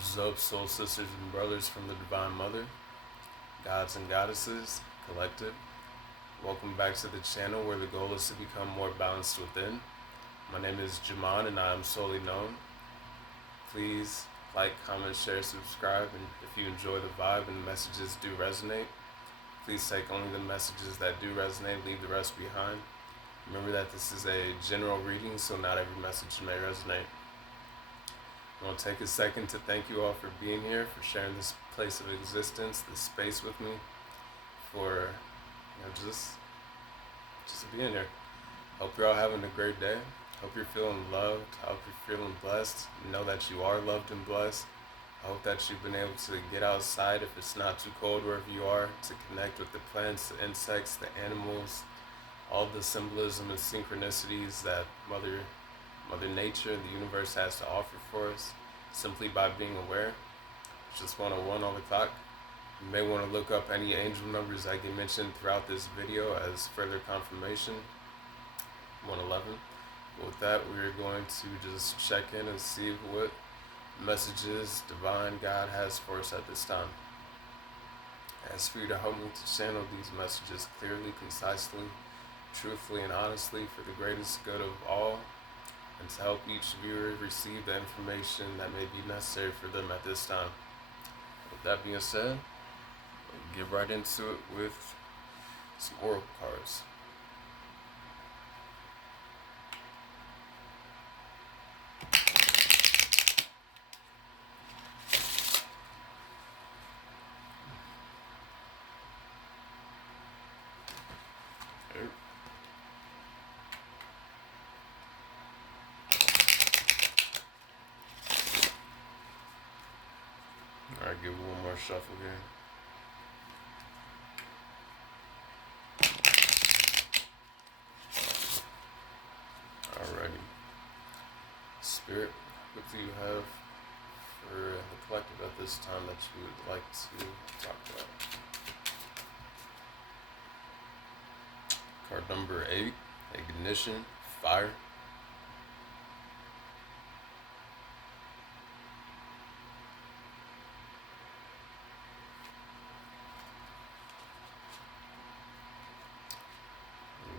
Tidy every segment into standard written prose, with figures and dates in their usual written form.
is up, soul sisters and brothers from the Divine Mother, gods and goddesses, collective. Welcome back to the channel where the goal is to become more balanced within. My name is Jaman and I am solely known. Please like, comment, share, subscribe, and if you enjoy the vibe and the messages do resonate, please take only the messages that do resonate, leave the rest behind. Remember that this is a general reading, so not every message may resonate. I want to take a second to thank you all for being here, for sharing this place of existence, this space with me, for just being here. Hope you're all having a great day. Hope you're feeling loved. Hope you're feeling blessed. Know that you are loved and blessed. I hope that you've been able to get outside if it's not too cold wherever you are, to connect with the plants, the insects, the animals, all the symbolism and synchronicities that Mother Nature and the universe has to offer for us, simply by being aware. It's just 101 on the clock. You may want to look up any angel numbers that get mentioned throughout this video as further confirmation. 111. But with that, we're going to just check in and see what messages Divine God has for us at this time. I ask for you to help me to channel these messages clearly, concisely, truthfully, and honestly for the greatest good of all, and to help each viewer receive the information that may be necessary for them at this time. With that being said, we'll get right into it with some oracle cards. Alright, give one more shuffle here. Alrighty. Spirit, what do you have for the collective at this time that you would like to talk about? Card number 8, Ignition, Fire.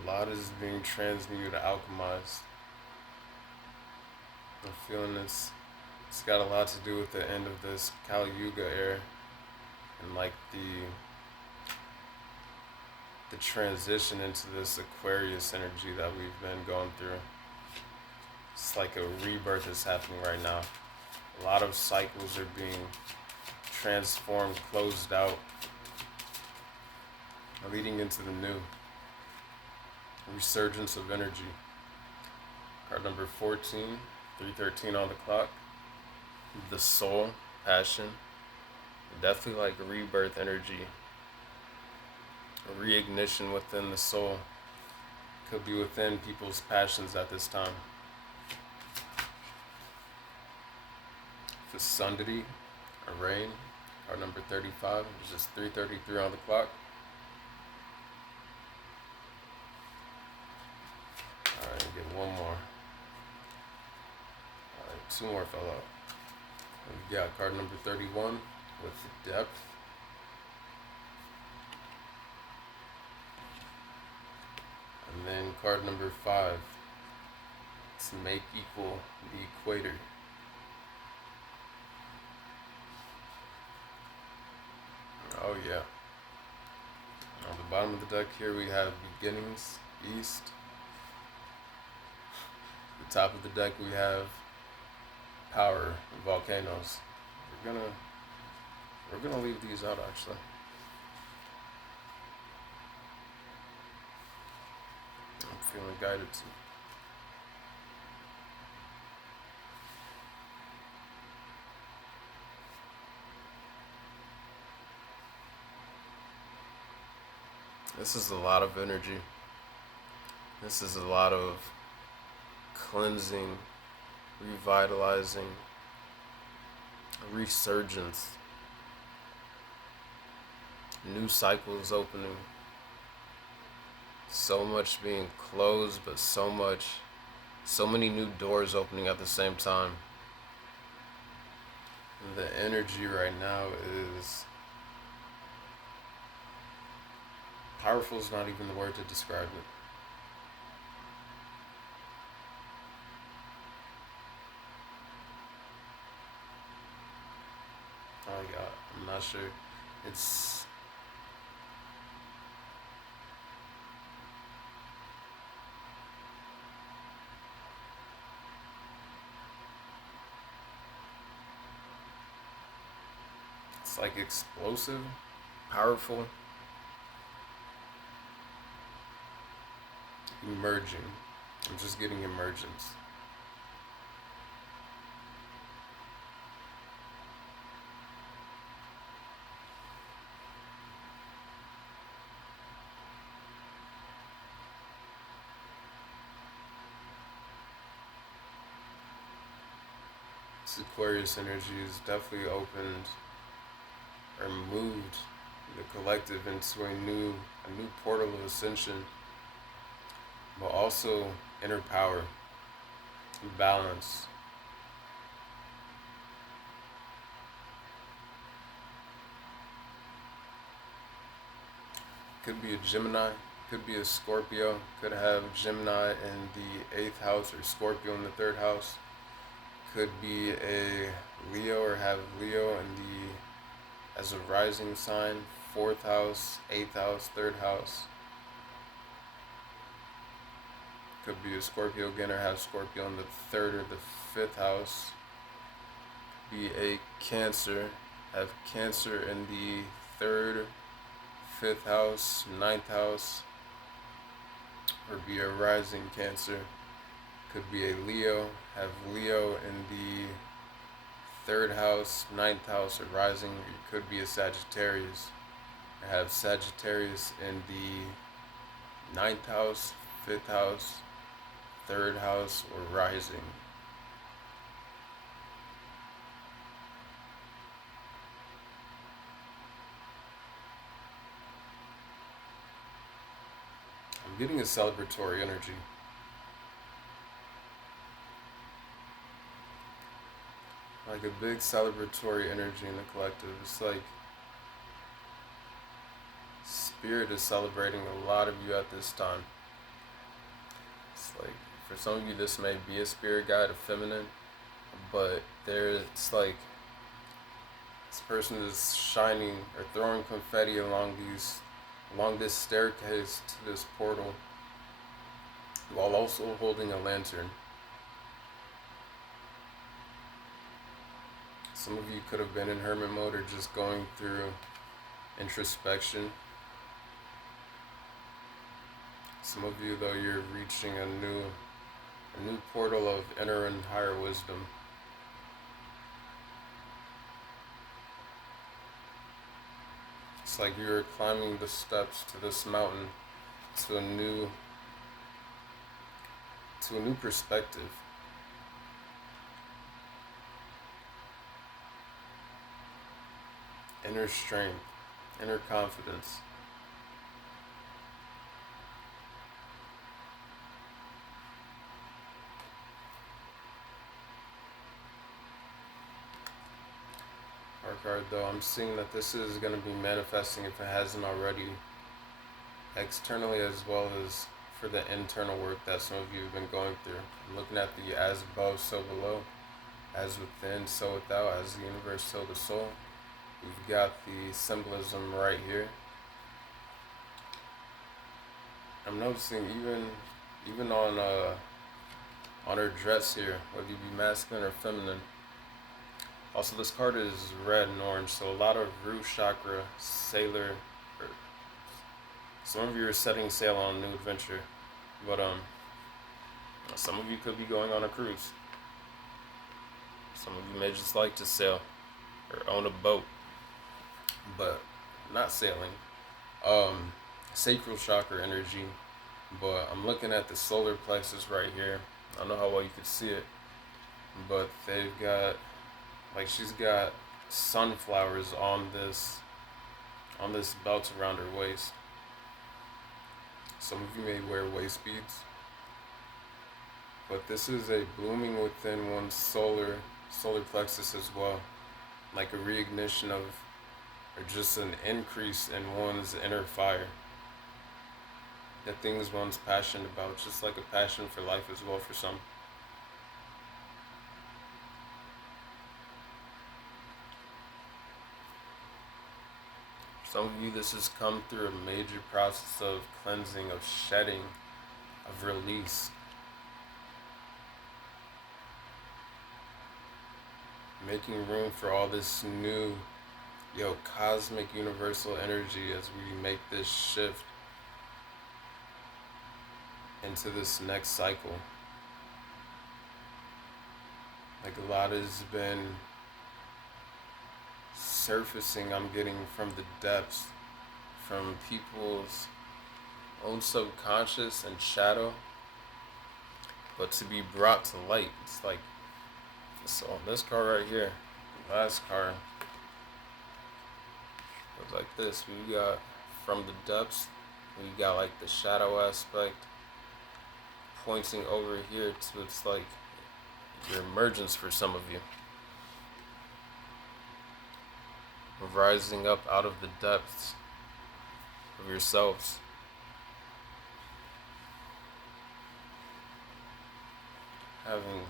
A lot is being transmuted, alchemized. I'm feeling it's got a lot to do with the end of this Kali Yuga era and like the transition into this Aquarius energy that we've been going through. It's like a rebirth is happening right now. A lot of cycles are being transformed, closed out, leading into the new. Resurgence of energy. Card number 14, 313 on the clock. The soul, passion. Definitely like a rebirth energy. A reignition within the soul. Could be within people's passions at this time. Fecundity, a rain. Card number 35, which is 333 on the clock. Alright, get one more. Alright, 2 more fell out. We got card number 31 with depth. And then card number 5, to make equal the equator. Oh yeah. On the bottom of the deck here we have beginnings, east. The top of the deck we have power, volcanoes. We're gonna leave these out actually. I'm feeling guided to. This is a lot of energy. This is a lot of cleansing, revitalizing, resurgence, new cycles opening, so much being closed, but so many new doors opening at the same time. The energy right now is powerful is not even the word to describe it. Oh my god, I'm not sure. It's it's like explosive, powerful, emerging. I'm just getting emergence. This Aquarius energy is definitely opened or moved the collective into a new portal of ascension, but also inner power, balance. Could be a Gemini, could be a Scorpio, could have Gemini in the eighth house or Scorpio in the third house. Could be a Leo or have Leo in the as a rising sign, fourth house, eighth house, third house. Could be a Scorpio again or have Scorpio in the third or the fifth house. Be a Cancer, have Cancer in the third, fifth house, ninth house, or be a rising Cancer. Could be a Leo, have Leo in the third house, ninth house, or rising. Or you could be a Sagittarius, have Sagittarius in the ninth house, fifth house, third house, or rising. I'm getting a celebratory energy. Like a big celebratory energy in the collective. It's like Spirit is celebrating a lot of you at this time. It's like for some of you this may be a spirit guide, a feminine, but it's like this person is shining or throwing confetti along this staircase to this portal while also holding a lantern. Some of you could have been in hermit mode or just going through introspection. Some of you though, you're reaching a new portal of inner and higher wisdom. It's like you're climbing the steps to this mountain to a new perspective. Inner strength, inner confidence. Our card though, I'm seeing that this is going to be manifesting, if it hasn't already, externally as well as for the internal work that some of you have been going through. I'm looking at the as above, so below, as within, so without, as the universe, so the soul. We've got the symbolism right here. I'm noticing even on her dress here, whether you be masculine or feminine. Also, this card is red and orange, so a lot of root chakra, sailor. Or some of you are setting sail on a new adventure, but some of you could be going on a cruise. Some of you may just like to sail or own a boat, but not sailing. Sacral chakra energy, but I'm looking at the solar plexus right here. I don't know how well you can see it, but they've got, like, she's got sunflowers on this belt around her waist. Some of you may wear waist beads, but this is a blooming within one's solar plexus as well. like a reignition of, or just an increase in one's inner fire. The things one's passionate about, just like a passion for life as well for some. Some of you, this has come through a major process of cleansing, of shedding, of release. Making room for all this new, cosmic universal energy as we make this shift into this next cycle. Like a lot has been surfacing, I'm getting from the depths, from people's own subconscious and shadow, but to be brought to light. It's like, so this card right here, the last card, was like this. We got from the depths, we got like the shadow aspect pointing over here to, it's like your emergence for some of you. Rising up out of the depths of yourselves. Having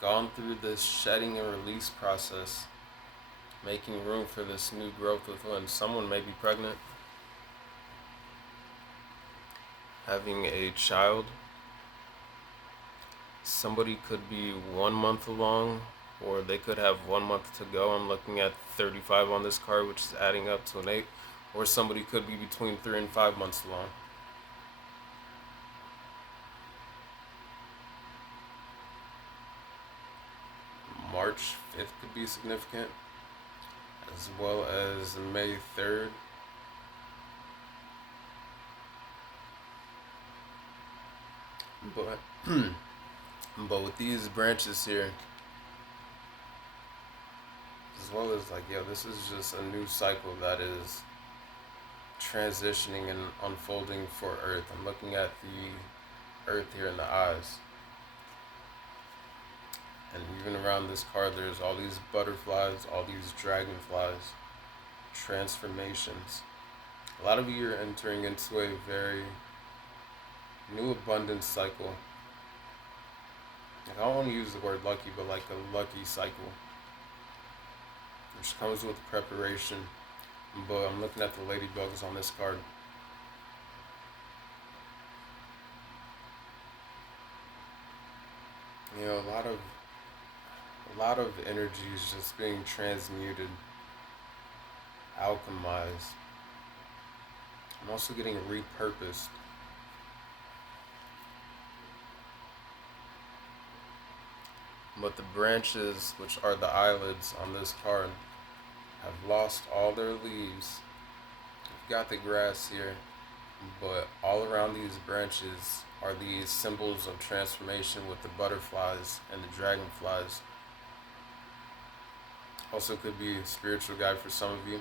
gone through this shedding and release process, making room for this new growth within. Someone may be pregnant, having a child. Somebody could be 1 month along, or they could have 1 month to go. I'm looking at 35 on this card, which is adding up to an 8. Or somebody could be between 3 and 5 months along. March 5th could be significant, as well as May 3rd. But with these branches here, as well as like, this is just a new cycle that is transitioning and unfolding for Earth. I'm looking at the Earth here in the eyes. And even around this card, there's all these butterflies, all these dragonflies, transformations. A lot of you are entering into a very new abundance cycle. I don't want to use the word lucky, but like a lucky cycle, which comes with preparation. But I'm looking at the ladybugs on this card. A lot of energy is just being transmuted, alchemized. I'm also getting repurposed. But the branches, which are the eyelids on this card, have lost all their leaves. You've got the grass here, but all around these branches are these symbols of transformation with the butterflies and the dragonflies. Also could be a spiritual guide for some of you,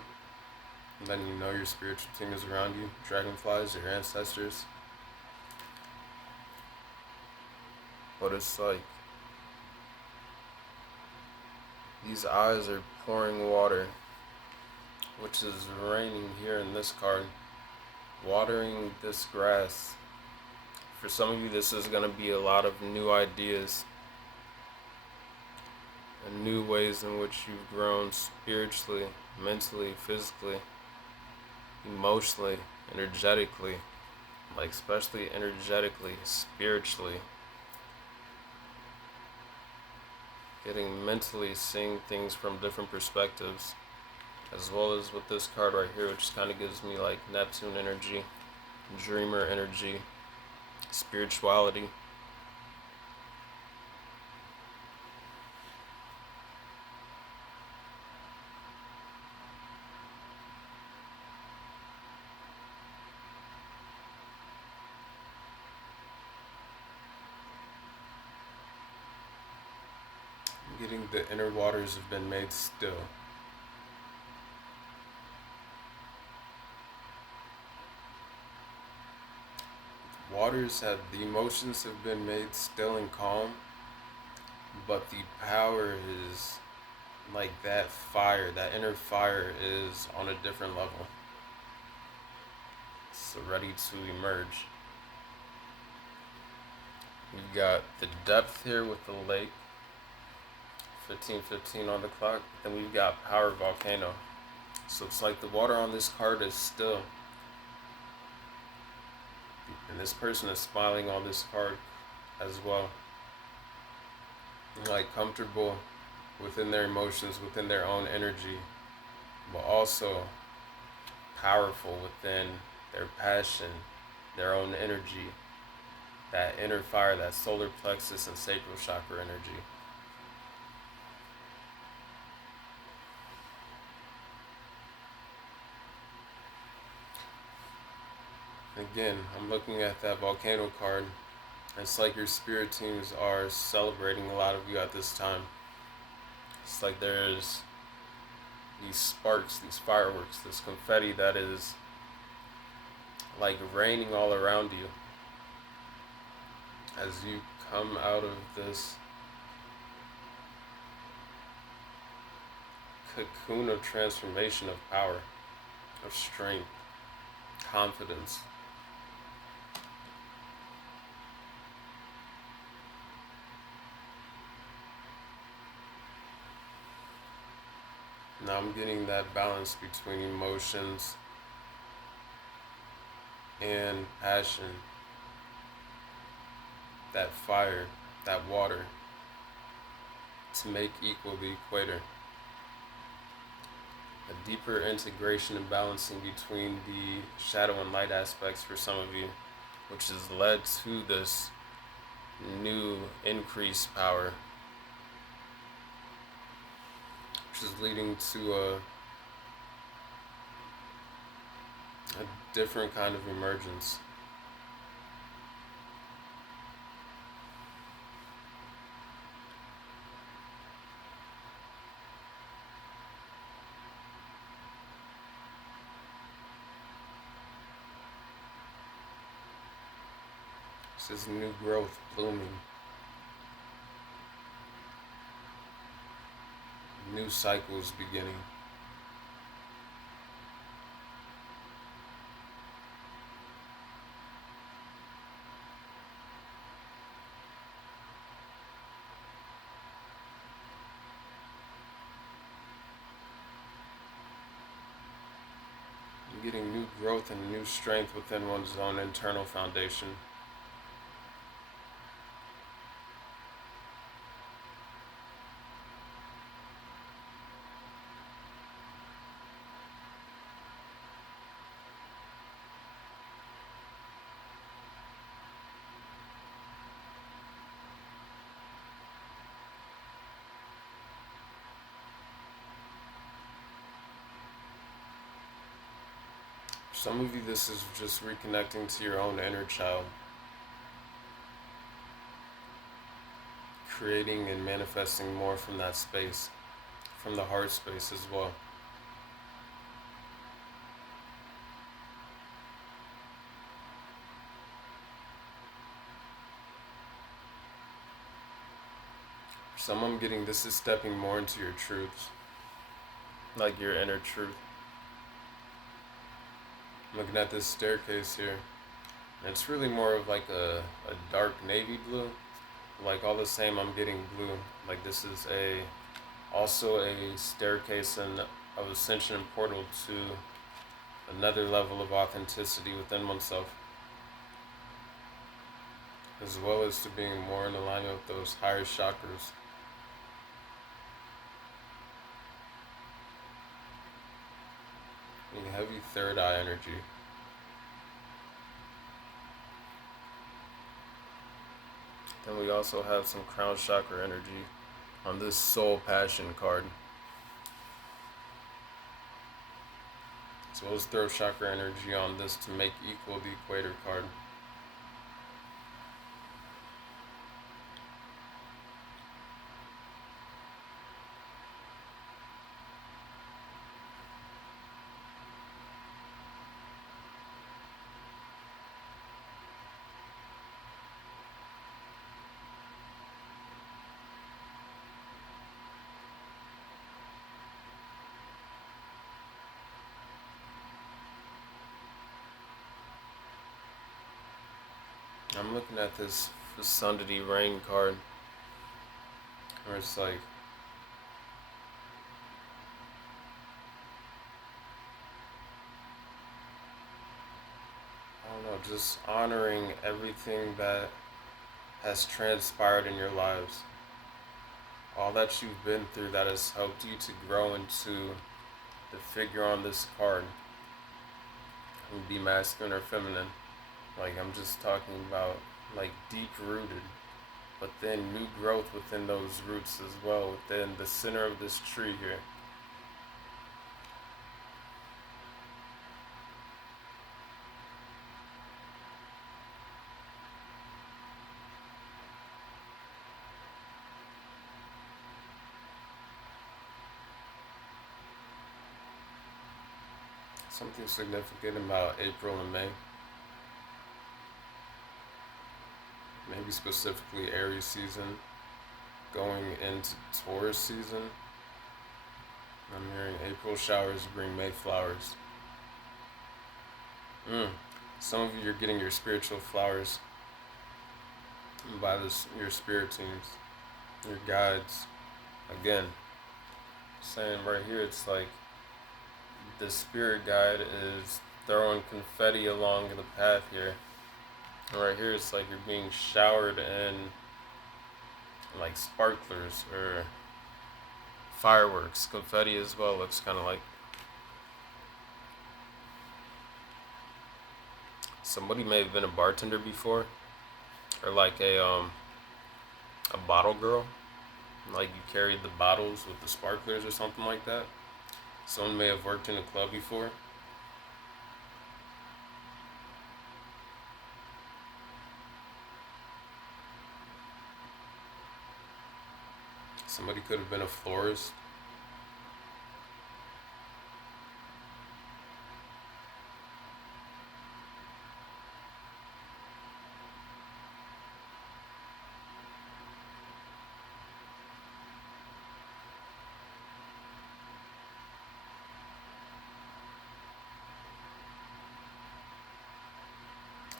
letting you know your spiritual team is around you. Dragonflies, your ancestors. But it's like these eyes are pouring water, which is raining here in this card, watering this grass. For some of you, this is going to be a lot of new ideas and new ways in which you've grown spiritually, mentally, physically, emotionally, energetically, like especially energetically, spiritually. Getting mentally seeing things from different perspectives, as well as with this card right here, which kind of gives me like Neptune energy, dreamer energy, spirituality. Getting the inner waters have been made still. The emotions have been made still and calm, but the power is like that fire, that inner fire is on a different level. It's ready to emerge. We've got the depth here with the lake, 15:15 on the clock. Then we've got power volcano. So it's like the water on this card is still, and this person is smiling on this card as well. Like comfortable within their emotions, within their own energy, but also powerful within their passion, their own energy, that inner fire, that solar plexus and sacral chakra energy. Again, I'm looking at that volcano card. It's like your spirit teams are celebrating a lot of you at this time. It's like there's these sparks, these fireworks, this confetti that is like raining all around you as you come out of this cocoon of transformation, of power, of strength, confidence. Now I'm getting that balance between emotions and passion, that fire, that water, to make equal the equator. A deeper integration and balancing between the shadow and light aspects for some of you, which has led to this new increased power, which is leading to a different kind of emergence. This is new growth blooming, new cycles beginning. Getting new growth and new strength within one's own internal foundation. For some of you, this is just reconnecting to your own inner child, creating and manifesting more from that space, from the heart space as well. For some, I'm getting this is stepping more into your truths, like your inner truth. I'm looking at this staircase here, and it's really more of like a dark navy blue. Like all the same, I'm getting blue. Like this is also a staircase and of ascension and portal to another level of authenticity within oneself, as well as to being more in alignment with those higher chakras. Heavy third eye energy. Then we also have some crown chakra energy on this soul passion card, as well as throat chakra energy on this to make equal the equator card. I'm looking at this Sunday rain card, where it's like, I don't know, just honoring everything that has transpired in your lives. All that you've been through that has helped you to grow into the figure on this card. It would be masculine or feminine. Like, I'm just talking about, like, deep rooted, but then new growth within those roots as well, within the center of this tree here. Something significant about April and May. Maybe specifically Aries season, going into Taurus season. I'm hearing April showers bring May flowers. Some of you are getting your spiritual flowers by your spirit teams, your guides. Again, saying right here, it's like the spirit guide is throwing confetti along the path here. And right here, it's like you're being showered in like sparklers or fireworks. Confetti as well looks kind of like somebody may have been a bartender before, or like a bottle girl. Like you carried the bottles with the sparklers or something like that. Someone may have worked in a club before. Somebody could have been a florist.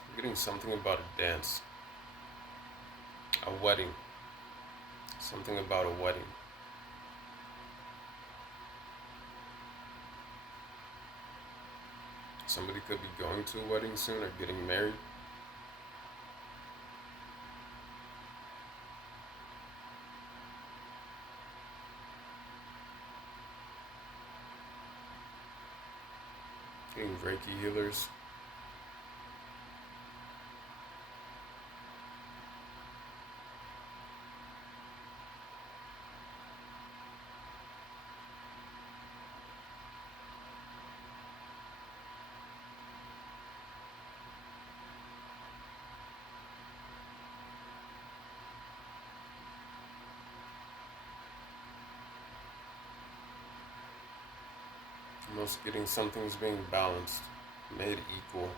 I'm getting something about a dance. A wedding. Something about a wedding. Somebody could be going to a wedding soon or getting married. Getting Reiki healers. Almost getting something's being balanced, made equal.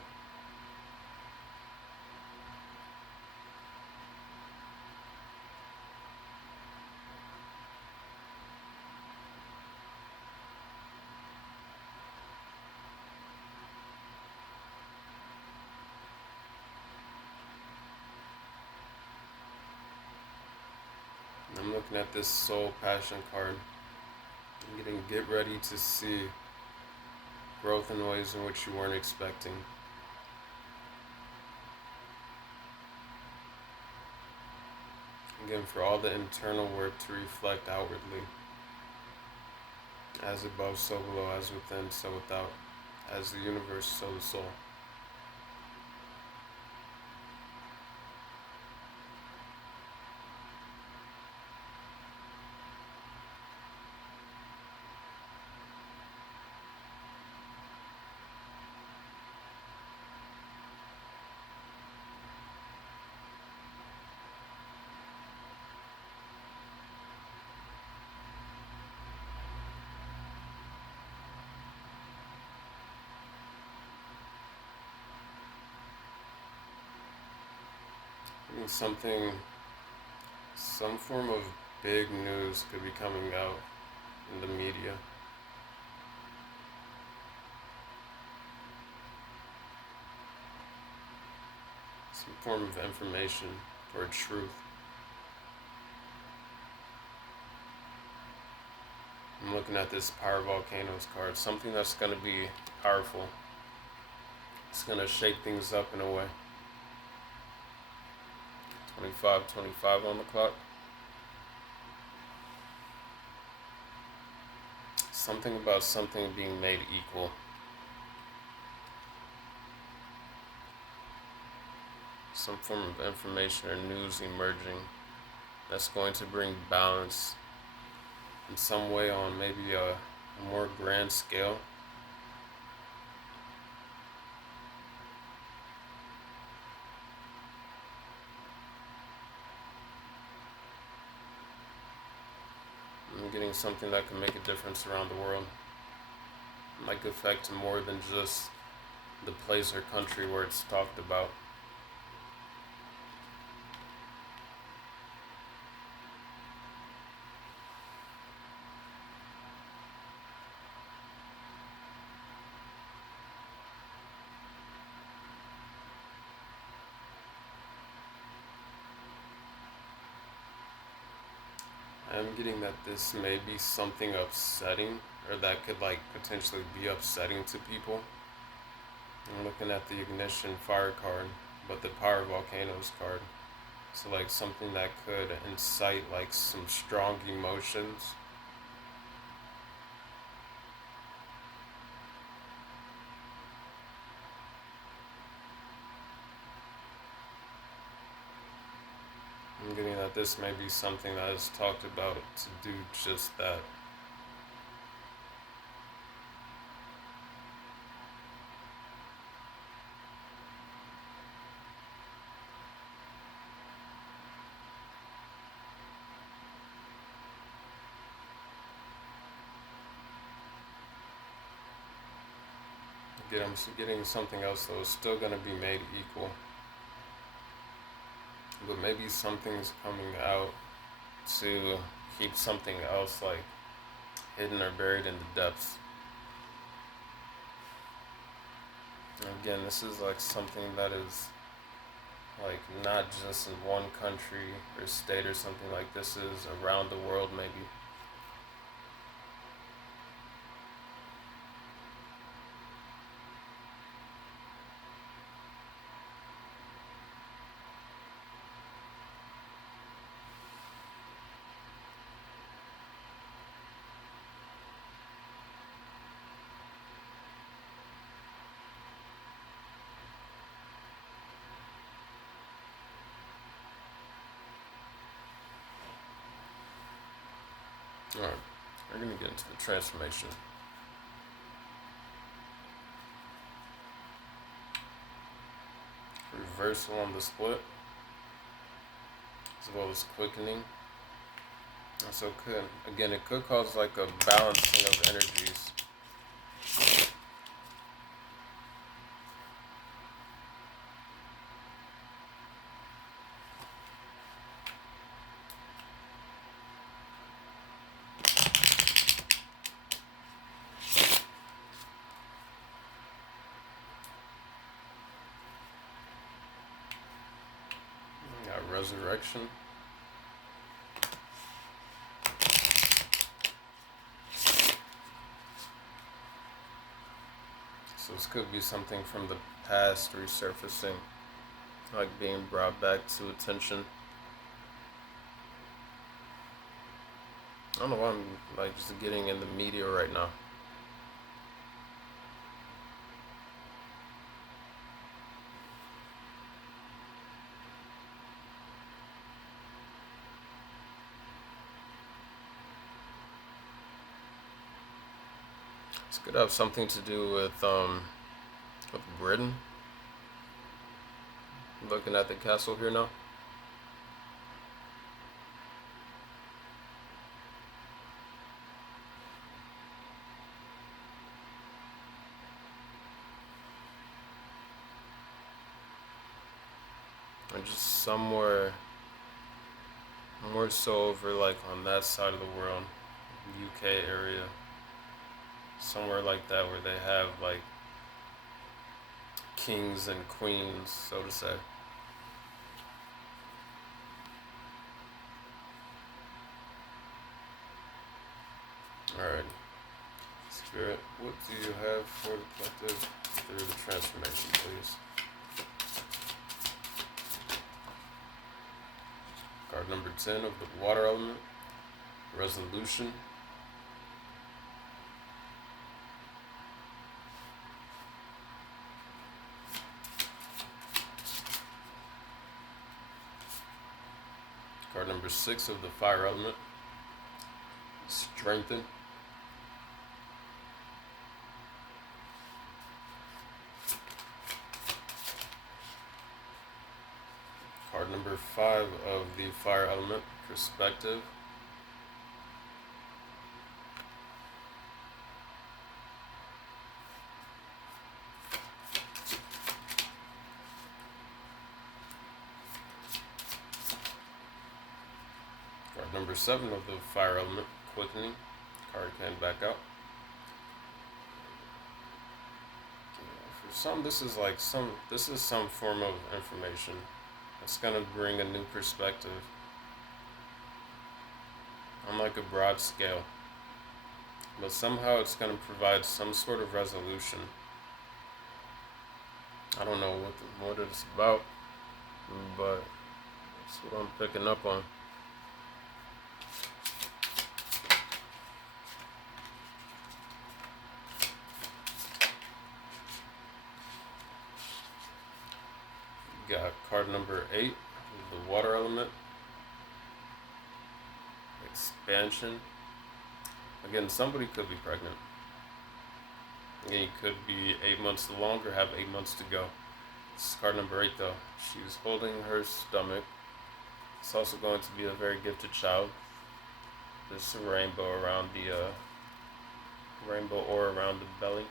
I'm looking at this soul passion card. I'm getting get ready to see growth in ways in which you weren't expecting. Again, for all the internal work to reflect outwardly. As above, so below, as within, so without. As the universe, so the soul. Something, some form of big news could be coming out in the media. Some some form of information or truth. I'm looking at this Power Volcanoes card, something that's going to be powerful. It's going to shake things up in a way. 25:25 on the clock. Something about something being made equal. Some form of information or news emerging that's going to bring balance in some way on maybe a more grand scale. I'm getting something that can make a difference around the world. It might affect more than just the place or country where it's talked about. I'm getting that this may be something upsetting, or that could like potentially be upsetting to people. I'm looking at the Ignition Fire card, but the Power Volcanoes card. So like something that could incite like some strong emotions. I'm getting that this may be something that is talked about to do just that. Again, I'm getting something else that is still going to be made equal. But maybe something's coming out to keep something else like hidden or buried in the depths. Again, this is like something that is like not just in one country or state or something, like this is around the world maybe. Alright, we're going to get into the transformation. Reversal on the split, as well as quickening. And so it could cause like a balancing of energies. We got resurrection. So this could be something from the past resurfacing, like being brought back to attention. I don't know why I'm like just getting in the media right now. This could have something to do with Britain. Looking at the castle here now. Or just somewhere more so over like on that side of the world, UK area. Somewhere like that where they have like kings and queens, so to say. Alright. Spirit, what do you have for the collective through the transformation, please? Card number 10 of the water element, resolution. Card number 6 of the fire element, strengthen. Card number 5 of the fire element, perspective. Card number 7 of the fire element, quickening. Card can back out. For some, this is some form of information. It's gonna bring a new perspective on like a broad scale. But somehow it's gonna provide some sort of resolution. I don't know what it's about, but that's what I'm picking up on. Got card number 8, the water element, expansion. Again, somebody could be pregnant. Again, you could be 8 months along or have 8 months to go. This is card number 8 though. She's holding her stomach. It's also going to be a very gifted child. There's a rainbow around rainbow aura around the belly.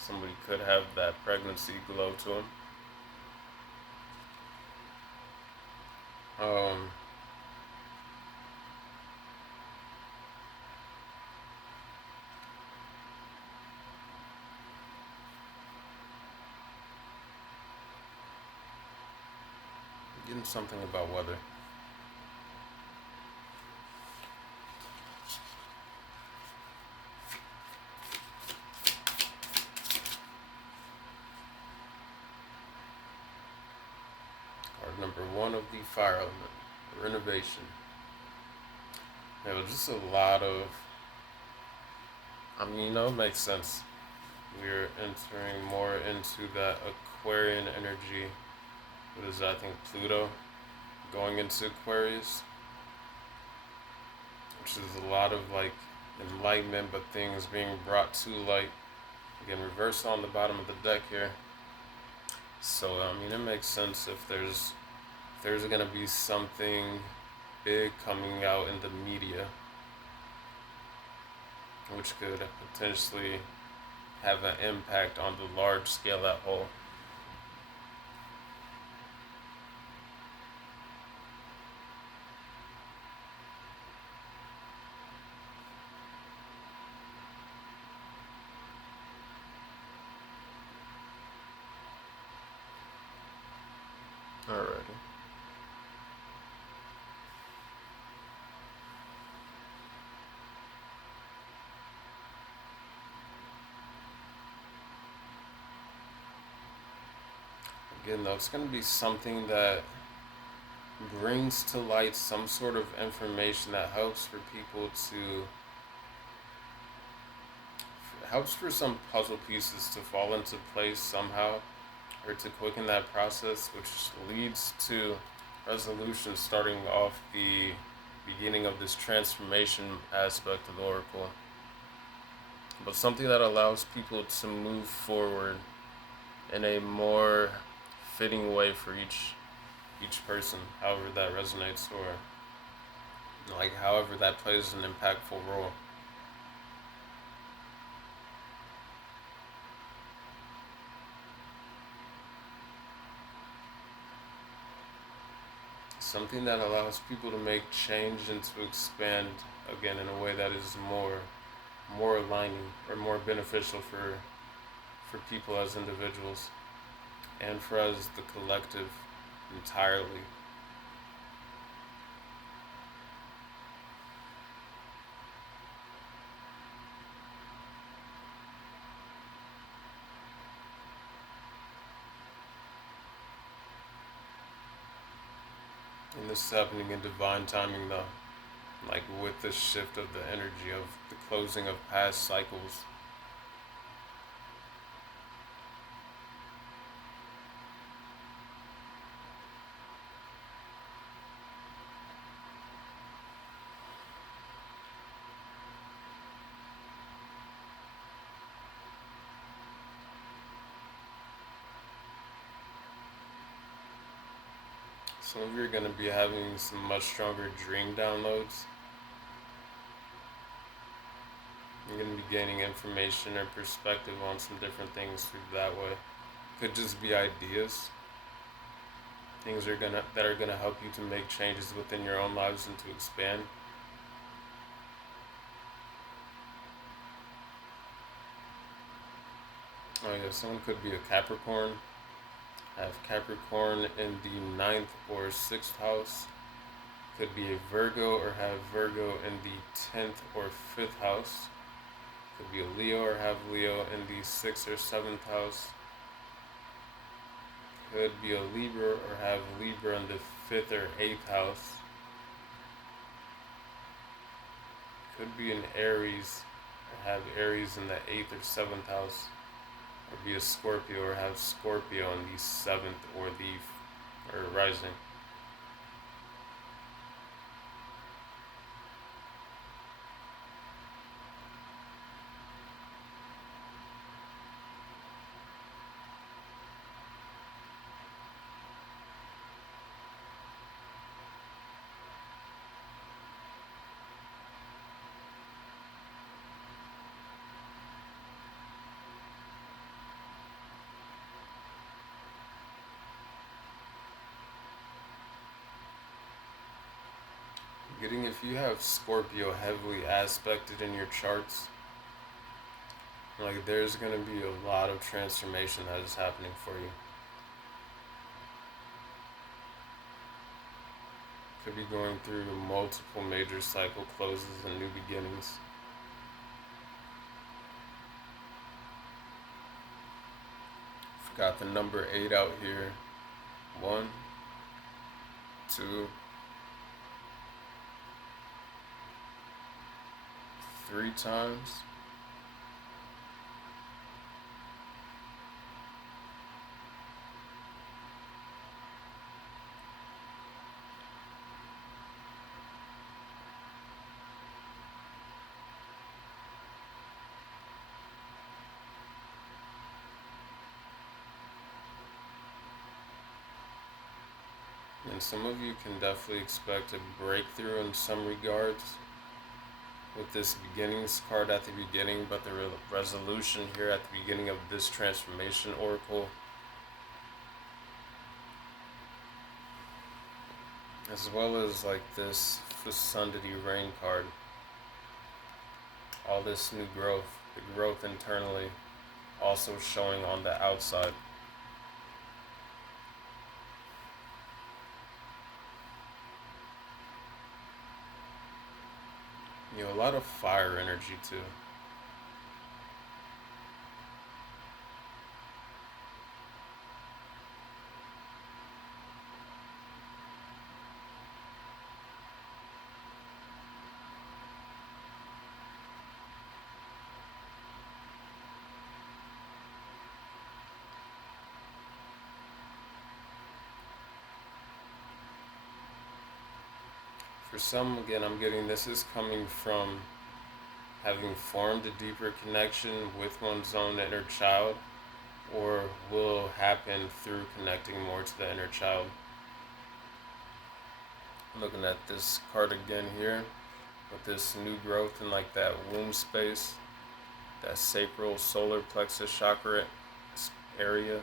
Somebody could have that pregnancy glow to them. Getting something about weather. Card number 1 of the fire element, renovation. There was just a lot of, it makes sense. We're entering more into that Aquarian energy. What is that? I think Pluto going into Aquarius, which is a lot of like enlightenment, but things being brought to light. Again, reverse on the bottom of the deck here. So it makes sense if there's gonna be something big coming out in the media, which could potentially have an impact on the large scale at whole. Alrighty. Again, though, it's going to be something that brings to light some sort of information that helps for people helps for some puzzle pieces to fall into place somehow, or to quicken that process, which leads to resolution starting off the beginning of this transformation aspect of the oracle. But something that allows people to move forward in a more fitting way for each person, however that resonates, or like however that plays an impactful role. Something that allows people to make change and to expand again in a way that is more aligning or more beneficial for people as individuals and for us the collective entirely. is happening in divine timing though, like with the shift of the energy of the closing of past cycles. Some of you are going to be having some much stronger dream downloads. You're going to be gaining information or perspective on some different things through that way. Could just be ideas, things that are gonna help you to make changes within your own lives and to expand. Oh yeah, someone could be a Capricorn, have Capricorn in the ninth or 6th house. Could be a Virgo or have Virgo in the 10th or 5th house. Could be a Leo or have Leo in the 6th or 7th house. Could be a Libra or have Libra in the 5th or 8th house. Could be an Aries or have Aries in the 8th or 7th house. Or be a Scorpio or have Scorpio in the 7th or rising. If you have Scorpio heavily aspected in your charts, like there's going to be a lot of transformation that is happening for you. Could be going through multiple major cycle closes and new beginnings. Got the number 8 out here. 1, 2, 3 times. And some of you can definitely expect a breakthrough in some regards with this beginnings card at the beginning, but the resolution here at the beginning of this transformation oracle, as well as like this Fecundity rain card, all this new growth, the growth internally also showing on the outside. You know, a lot of fire energy too. For some, again, I'm getting this is coming from having formed a deeper connection with one's own inner child, or will happen through connecting more to the inner child. Looking at this card again here, with this new growth in like that womb space, that sacral solar plexus chakra area.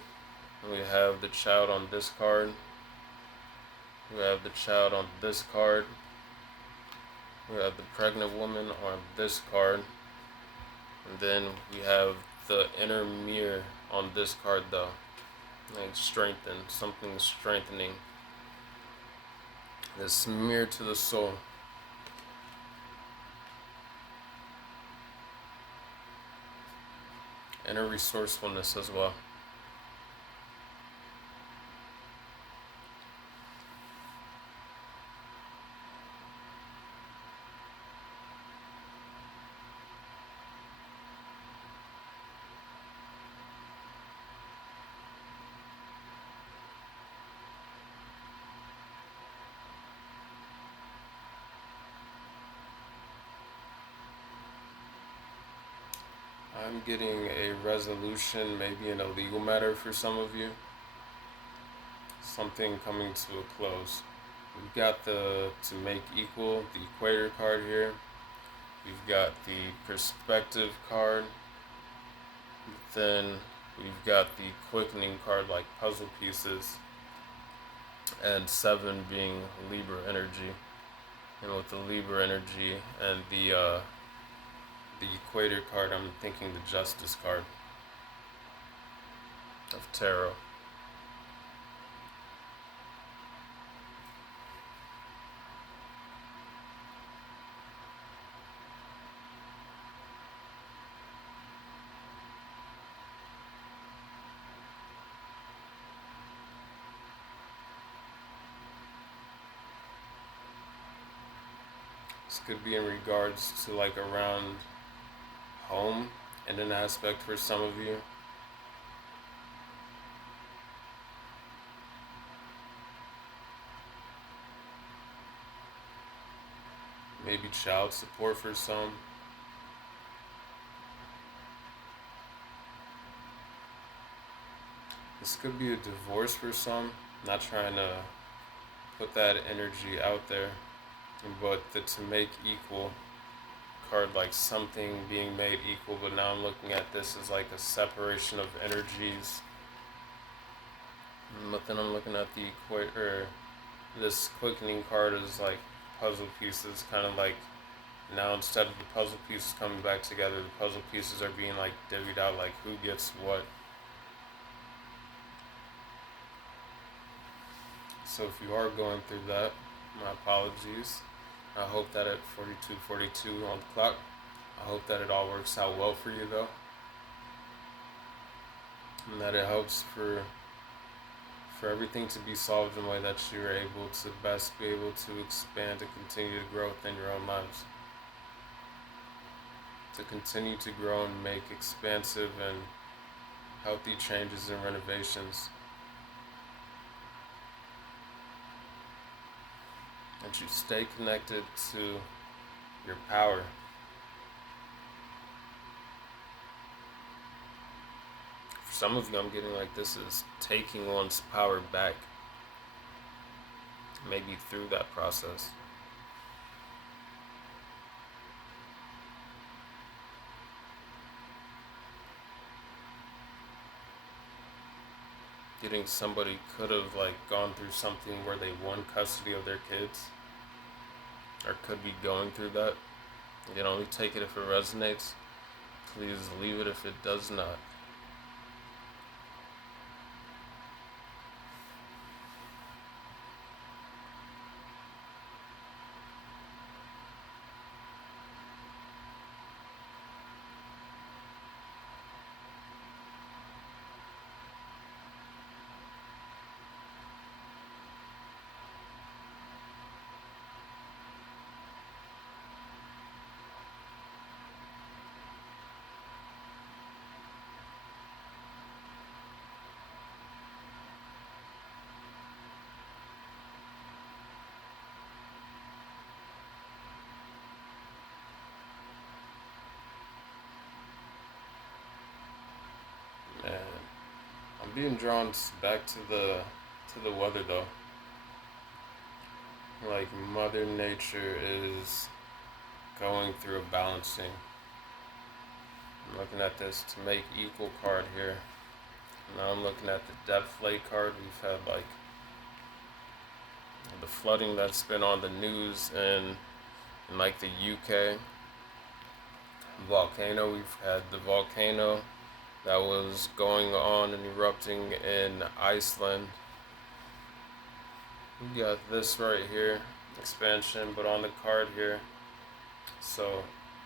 And we have the child on this card. We have the child on this card. We have the pregnant woman on this card. And then we have the inner mirror on this card though. Like strengthen, something strengthening. This mirror to the soul. Inner resourcefulness as well. I'm getting a resolution, maybe in a legal matter for some of you. Something coming to a close. We've got the to make equal, the equator card here. We've got the perspective card. Then we've got the quickening card, like puzzle pieces. And 7 being Libra energy. And with the Libra energy and the equator card, I'm thinking the justice card of tarot. This could be in regards to like around home and an aspect for some of you. Maybe child support for some. This could be a divorce for some. Not trying to put that energy out there, but the to make equal card, like something being made equal, but now I'm looking at this as like a separation of energies. But then I'm looking at the equator. This quickening card is like puzzle pieces, kind of like now instead of the puzzle pieces coming back together, the puzzle pieces are being like divvied out, like who gets what. So if you are going through that, my apologies. I hope that at 42:42 on the clock, I hope that it all works out well for you though, and that it helps for everything to be solved in a way that you're able to best be able to expand and continue to grow within your own lives. To continue to grow and make expansive and healthy changes and renovations. That you stay connected to your power. For some of you, I'm getting like this is taking one's power back. Maybe through that process. Getting somebody could have like gone through something where they won custody of their kids, or could be going through that. You can only take it if it resonates. Please leave it if it does not. And I'm being drawn back to the weather though. Like Mother Nature is going through a balancing. I'm looking at this to make equal card here. Now I'm looking at the depth lake card. We've had like the flooding that's been on the news in like the UK. Volcano. We've had the volcano that was going on and erupting in Iceland. We got this right here, expansion, but on the card here. So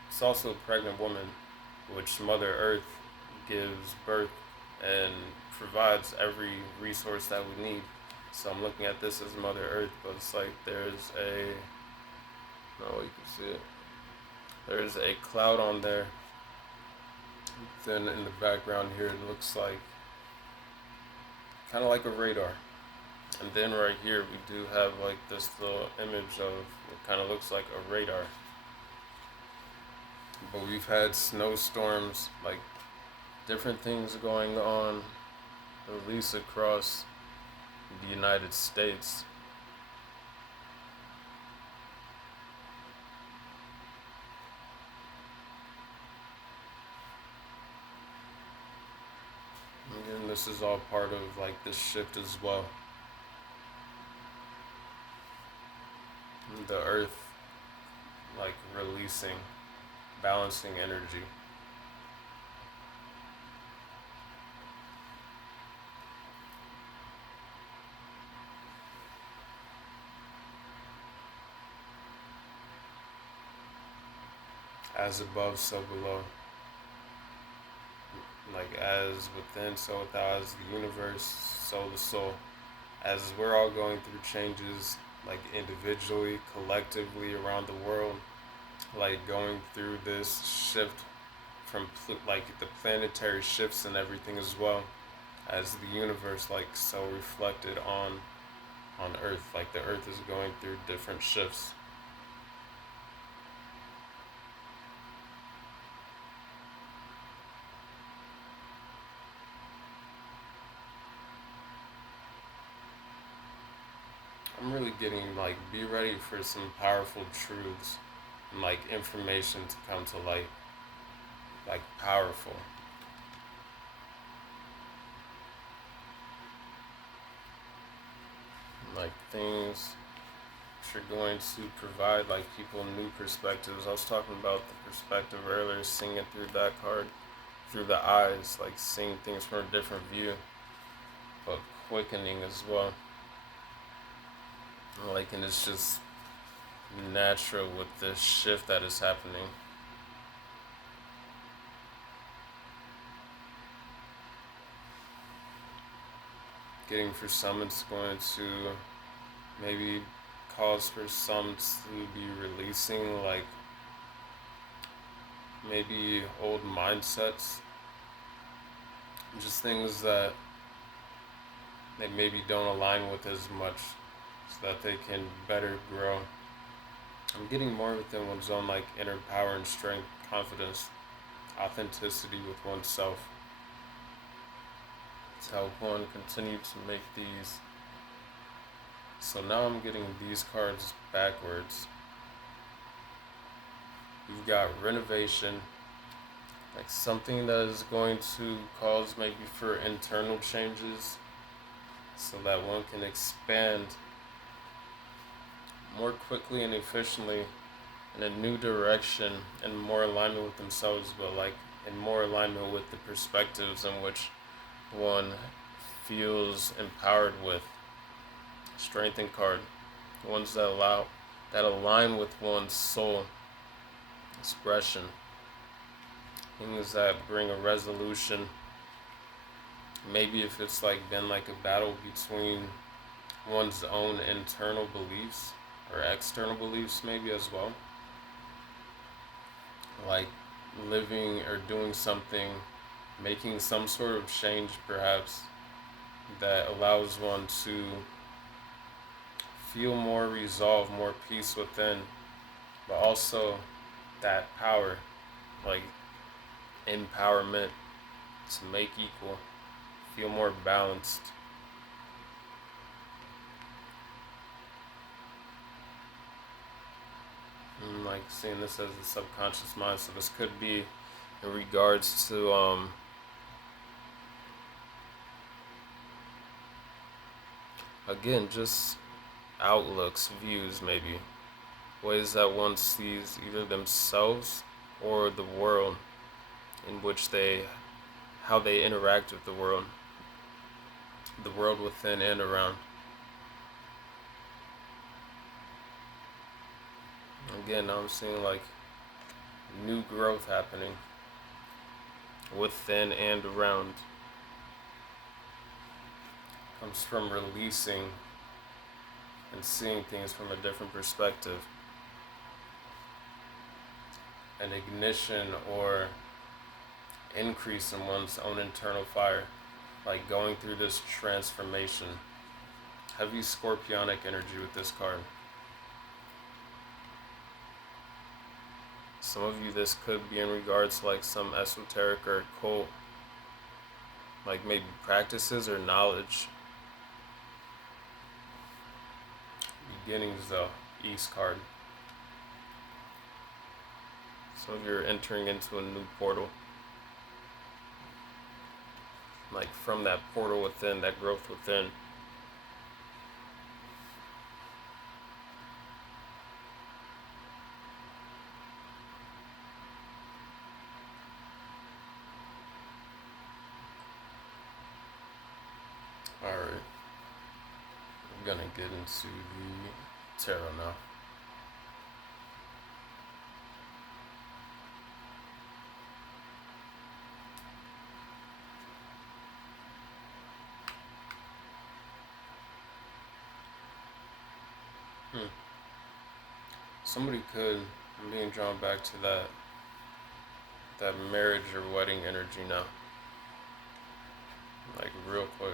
it's also a pregnant woman, which Mother Earth gives birth and provides every resource that we need. So I'm looking at this as Mother Earth, but it's like there's no, you can see it. There's a cloud on there. Then in the background here, it looks like kind of like a radar. And then right here, we do have like this little image of what kind of looks like a radar. but we've had snowstorms, like different things going on, at least across the United States. Again, this is all part of like this shift as well. The earth like releasing, balancing energy. As above, so below. Like as within, so without, as the universe, so the soul. As we're all going through changes, like individually, collectively around the world, like going through this shift from like the planetary shifts and everything as well, as the universe like so reflected on Earth, like the Earth is going through different shifts. I'm really getting like be ready for some powerful truths and like information to come to light, like powerful. Like things which are going to provide like people new perspectives. I was talking about the perspective earlier, seeing it through that card, through the eyes, like seeing things from a different view, but quickening as well. Like, and it's just natural with this shift that is happening. Getting for some, it's going to maybe cause for some to be releasing like maybe old mindsets, just things that they maybe don't align with as much, so that they can better grow. I'm getting more within one's own like inner power and strength, confidence, authenticity with oneself. To help one continue to make these. So now I'm getting these cards backwards. You've got renovation, like something that is going to cause maybe for internal changes, so that one can expand more quickly and efficiently in a new direction and more alignment with themselves, but like in more alignment with the perspectives in which one feels empowered with. Strengthened card, ones that align with one's soul expression, things that bring a resolution. Maybe if it's like been like a battle between one's own internal beliefs or external beliefs, maybe as well, like living or doing something, making some sort of change perhaps that allows one to feel more resolve, more peace within, but also that power, like empowerment to make equal, feel more balanced. And like seeing this as the subconscious mind, so this could be in regards to again, just outlooks, views, maybe ways that one sees either themselves or the world, in which how they interact with the world within and around. Again, I'm seeing like new growth happening within and around. Comes from releasing and seeing things from a different perspective. An ignition or increase in one's own internal fire, like going through this transformation. Heavy scorpionic energy with this card. Some of you, this could be in regards to like some esoteric or occult, like maybe practices or knowledge. Beginnings though, East card. Some of you are entering into a new portal. Like from that portal within, that growth within. Alright. I'm gonna get into the tarot now. Somebody could, I'm being drawn back to that marriage or wedding energy now. Like real quick.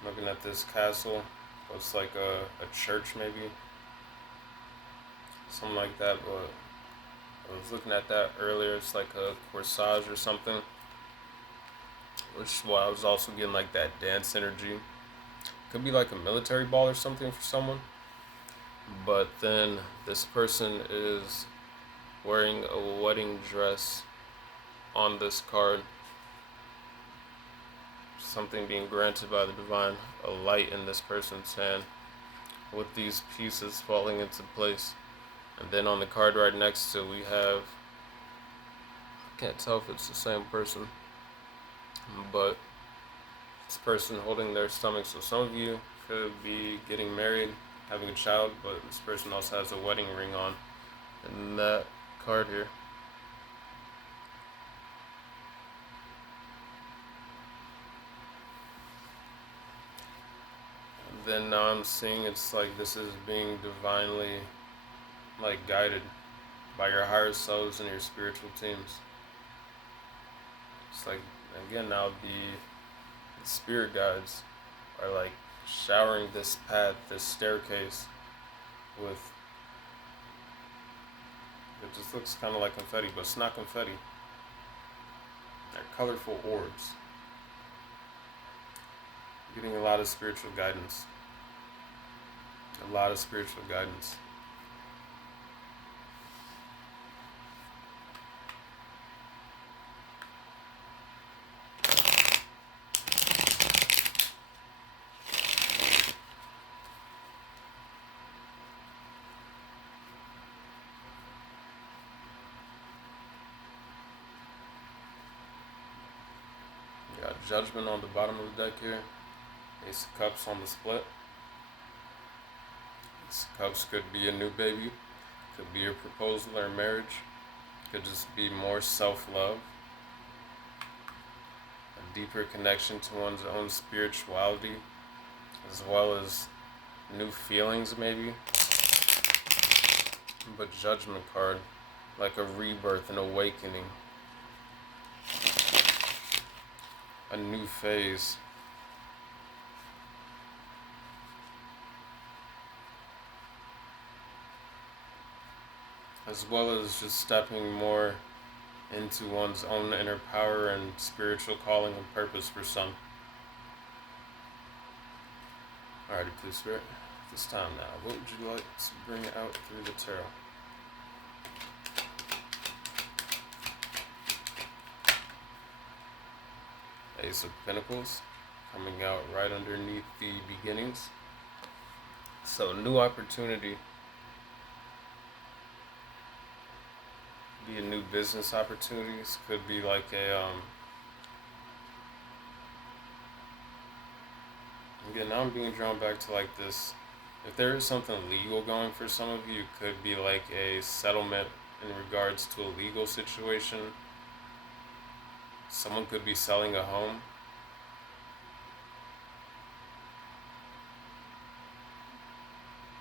I'm looking at this castle. Looks like a church maybe. Something like that, but I was looking at that earlier. It's like a corsage or something. Which I was also getting like that dance energy. Could be like a military ball or something for someone. But then this person is wearing a wedding dress on this card. Something being granted by the divine, a light in this person's hand, with these pieces falling into place. And then on the card right next to, we have, I can't tell if it's the same person, but this person holding their stomach. So some of you could be getting married, having a child, but this person also has a wedding ring on in that card here. And then now I'm seeing it's like this is being divinely like guided by your higher selves and your spiritual teams. It's like, again, now the spirit guides are like showering this path, this staircase with, it just looks kind of like confetti, but it's not confetti. They're colorful orbs. Getting a lot of spiritual guidance. A lot of spiritual guidance. You got Judgment on the bottom of the deck here. Ace of Cups on the split. Ace of Cups could be a new baby. Could be a proposal or marriage. Could just be more self-love. A deeper connection to one's own spirituality. As well as new feelings maybe. But Judgment card. Like a rebirth, an awakening. A new phase. As well as just stepping more into one's own inner power and spiritual calling and purpose for some. Alrighty, please, Spirit. This time now, what would you like to bring out through the tarot? Ace of Pentacles coming out right underneath the beginnings. So new opportunity. Be a new business opportunities. Could be like a again, now I'm being drawn back to like this. If there is something legal going for some of you, it could be like a settlement in regards to a legal situation. Someone could be selling a home.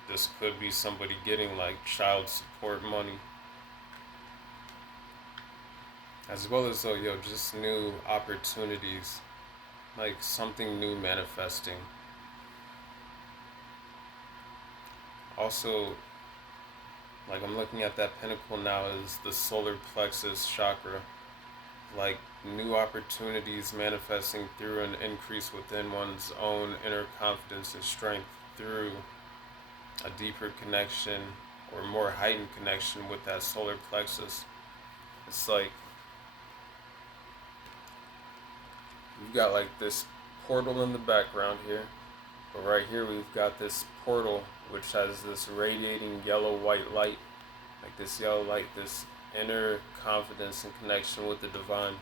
This could be somebody getting like child support money. As well as though, just new opportunities. Like something new manifesting. Also, Like I'm looking at that pinnacle now as the solar plexus chakra. Like new opportunities manifesting through an increase within one's own inner confidence and strength through a deeper connection or more heightened connection with that solar plexus. It's like we've got like this portal in the background here, but right here we've got this portal which has this radiating yellow white light, like this yellow light, this inner confidence and connection with the divine.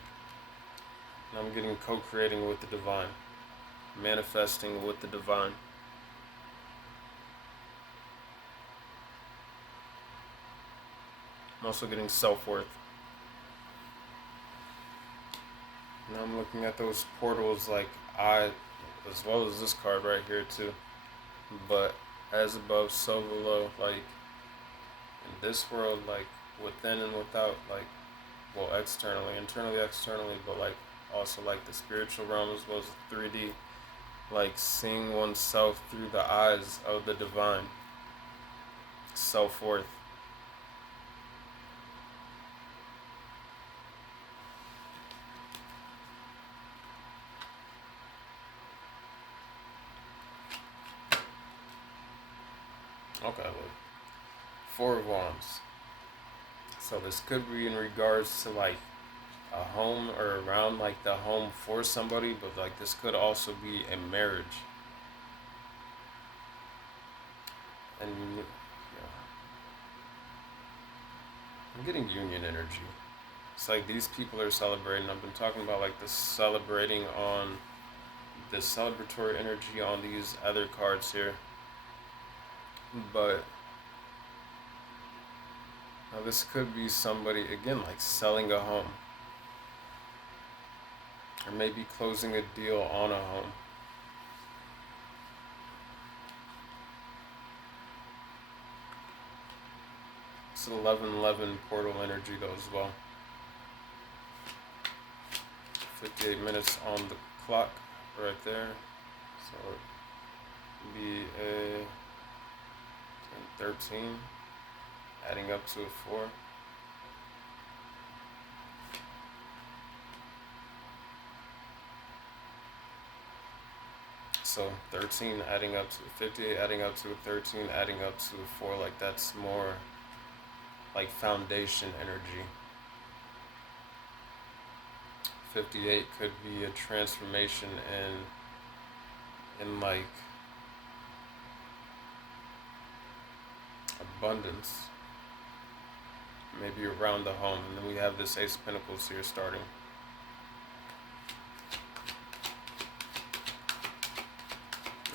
And I'm getting co-creating with the divine, manifesting with the divine. I'm also getting self-worth. Now I'm looking at those portals like as well as this card right here too. But as above, so below, like in this world, like within and without, like, well, externally, internally, externally, but like also like the spiritual realm as well as the 3D, like seeing oneself through the eyes of the divine, self-worth. Okay, look. Four of Wands. So this could be in regards to like a home or around like the home for somebody, but like this could also be a marriage. And yeah, I'm getting union energy. It's like these people are celebrating. I've been talking about like the celebrating on the celebratory energy on these other cards here. But now this could be somebody again like selling a home. Or maybe closing a deal on a home. It's 11:11 portal energy though as well. 58 minutes on the clock right there. So it'd be a 13, adding up to a 4. So 13 adding up to 58, adding up to a 13, adding up to a 4. Like that's more like foundation energy. 58 could be a transformation in like abundance, maybe around the home. And then we have this Ace of Pentacles here starting.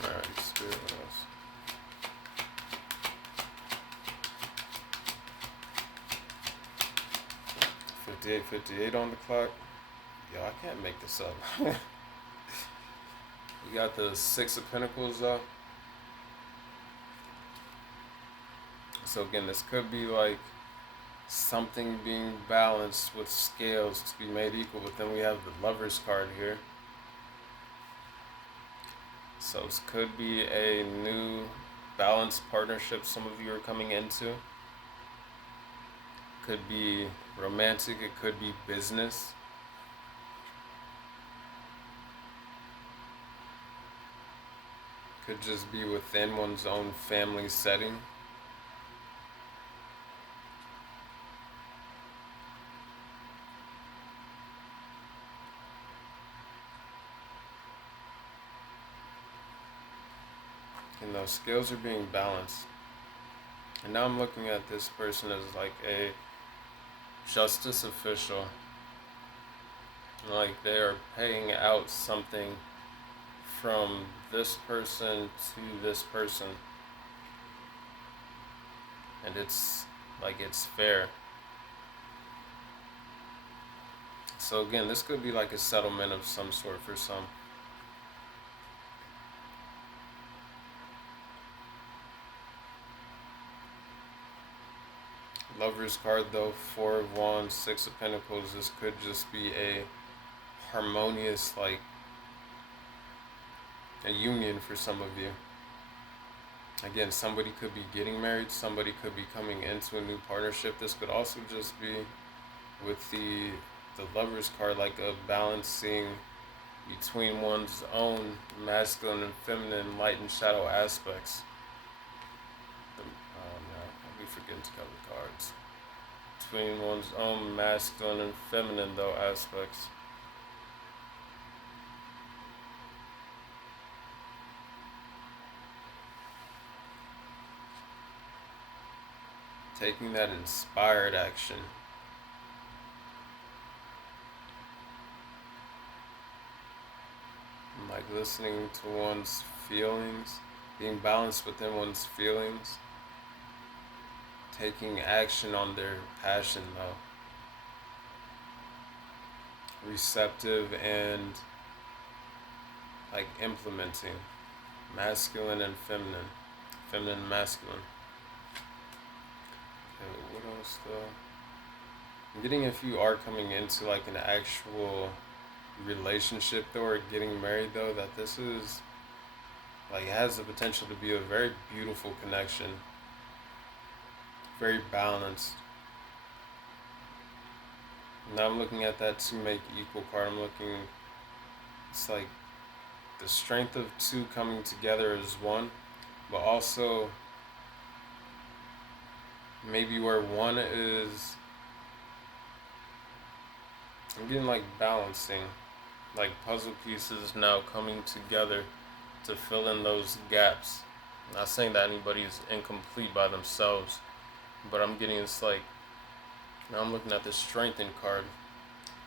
Alright, Spirit, what else? $58 on the clock. Yo, I can't make this up. You got the Six of Pentacles though. So again, this could be like something being balanced with scales to be made equal, but then we have the Lovers card here. So this could be a new balanced partnership some of you are coming into. Could be romantic, it could be business. Could just be within one's own family setting. And those scales are being balanced. And now I'm looking at this person as like a justice official. Like they are paying out something from this person to this person. And it's like it's fair. So again, this could be like a settlement of some sort for some. Lover's card though, Four of Wands, Six of Pentacles. This could just be a harmonious, like a union for some of you. Again, somebody could be getting married, somebody could be coming into a new partnership. This could also just be with the Lovers card, like a balancing between one's own masculine and feminine light and shadow aspects. No, I'll be forgetting to cover cards. Between one's own masculine and feminine, though, aspects. Taking that inspired action. Like listening to one's feelings, being balanced within one's feelings, taking action on their passion though. Receptive and like implementing. Masculine and feminine. Feminine and masculine. Okay, what else though? I'm getting if you are coming into like an actual relationship though, or getting married though, that this is like has the potential to be a very beautiful connection. Very balanced. Now I'm looking at that to make equal card. I'm looking, it's like the strength of two coming together as one, but also maybe where one is, I'm getting like balancing, like puzzle pieces now coming together to fill in those gaps. I'm not saying that anybody is incomplete by themselves, but I'm getting it's like, now I'm looking at the strengthened card.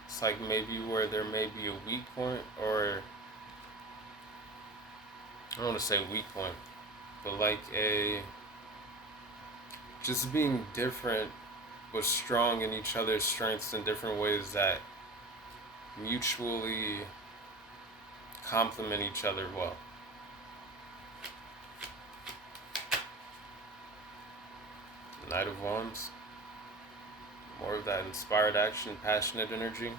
It's like maybe where there may be a weak point, or I don't want to say weak point, but like a just being different but strong in each other's strengths in different ways that mutually complement each other well. Knight of Wands. More of that inspired action, passionate energy.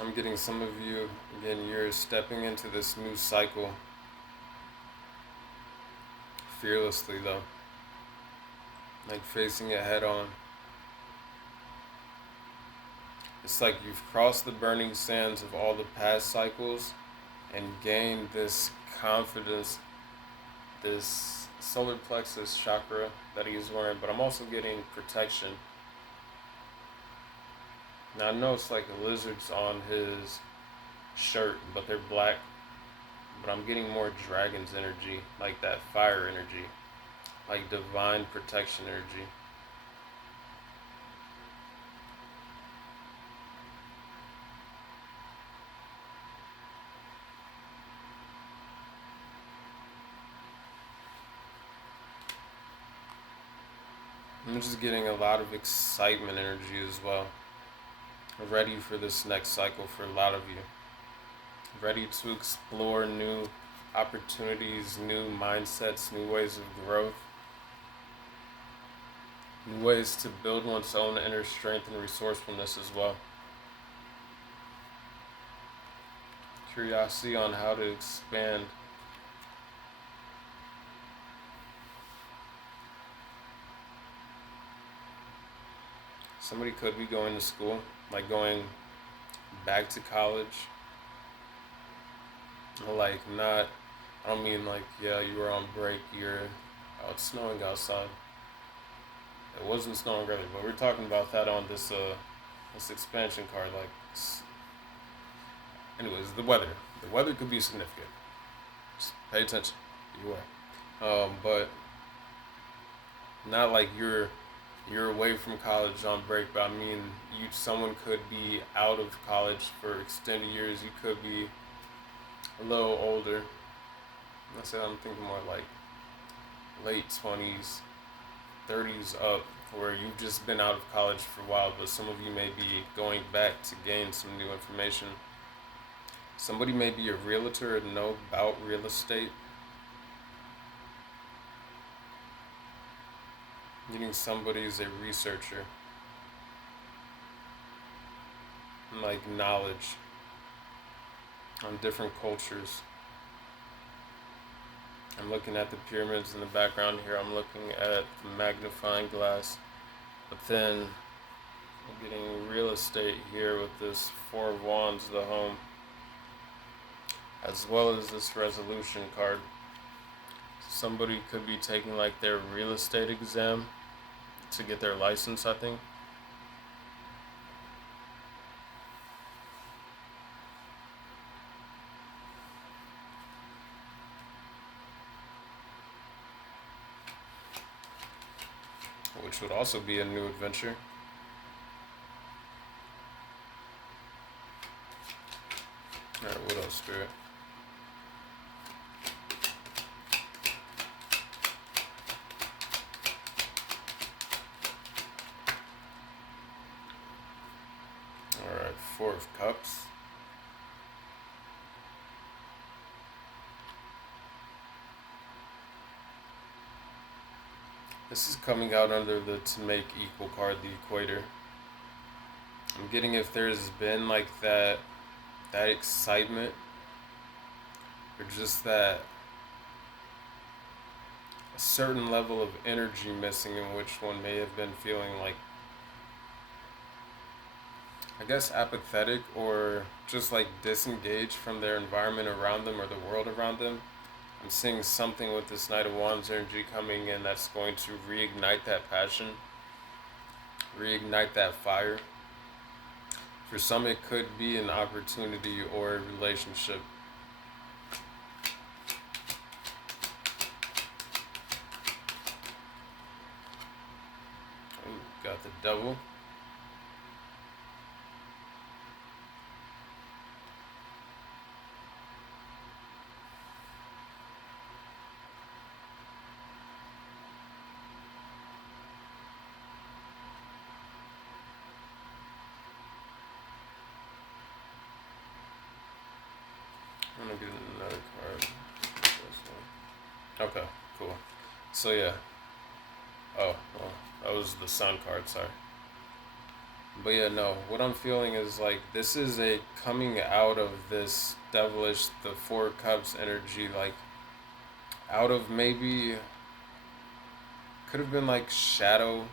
I'm getting some of you, again, you're stepping into this new cycle fearlessly though. Like facing it head on. It's like you've crossed the burning sands of all the past cycles and gained this confidence, this solar plexus chakra that he's wearing, but I'm also getting protection. Now I know it's like lizards on his shirt, but they're black. But I'm getting more dragon's energy, like that fire energy, like divine protection energy. I'm just getting a lot of excitement energy as well. Ready for this next cycle for a lot of you. Ready to explore new opportunities, new mindsets, new ways of growth, new ways to build one's own inner strength and resourcefulness as well. Curiosity on how to expand. Somebody could be going to school, like going back to college. Like not, I don't mean like, yeah, you were on break, it's snowing outside. It wasn't snowing earlier, but we're talking about that on this expansion card. Like, anyways, the weather. The weather could be significant. Just pay attention. You are. But not like you're away from college on break, but I mean, someone could be out of college for extended years. You could be a little older. I said I'm thinking more like late 20s, 30s up, where you've just been out of college for a while, but some of you may be going back to gain some new information. Somebody may be a realtor and know about real estate. Meaning somebody is a researcher. like knowledge on different cultures. I'm looking at the pyramids in the background here. I'm looking at the magnifying glass. But then I'm getting real estate here with this Four of Wands, the home, as well as this resolution card. Somebody could be taking like their real estate exam to get their license, I think. Which would also be a new adventure. Alright, what else, Spirit? Alright, Four of Cups. This is coming out under the to make equal card, the equator. I'm getting if there's been like that excitement or just that a certain level of energy missing in which one may have been feeling like, I guess, apathetic or just like disengaged from their environment around them or the world around them. I'm seeing something with this Knight of Wands energy coming in that's going to reignite that passion, reignite that fire. For some, it could be an opportunity or a relationship. Ooh, got the Devil. I'm gonna get another card. This one. Okay, cool. So yeah. Oh, well, that was the Sun card, sorry. But yeah, no, what I'm feeling is like this is a coming out of this devilish, the Four Cups energy, like out of maybe, could have been like shadow,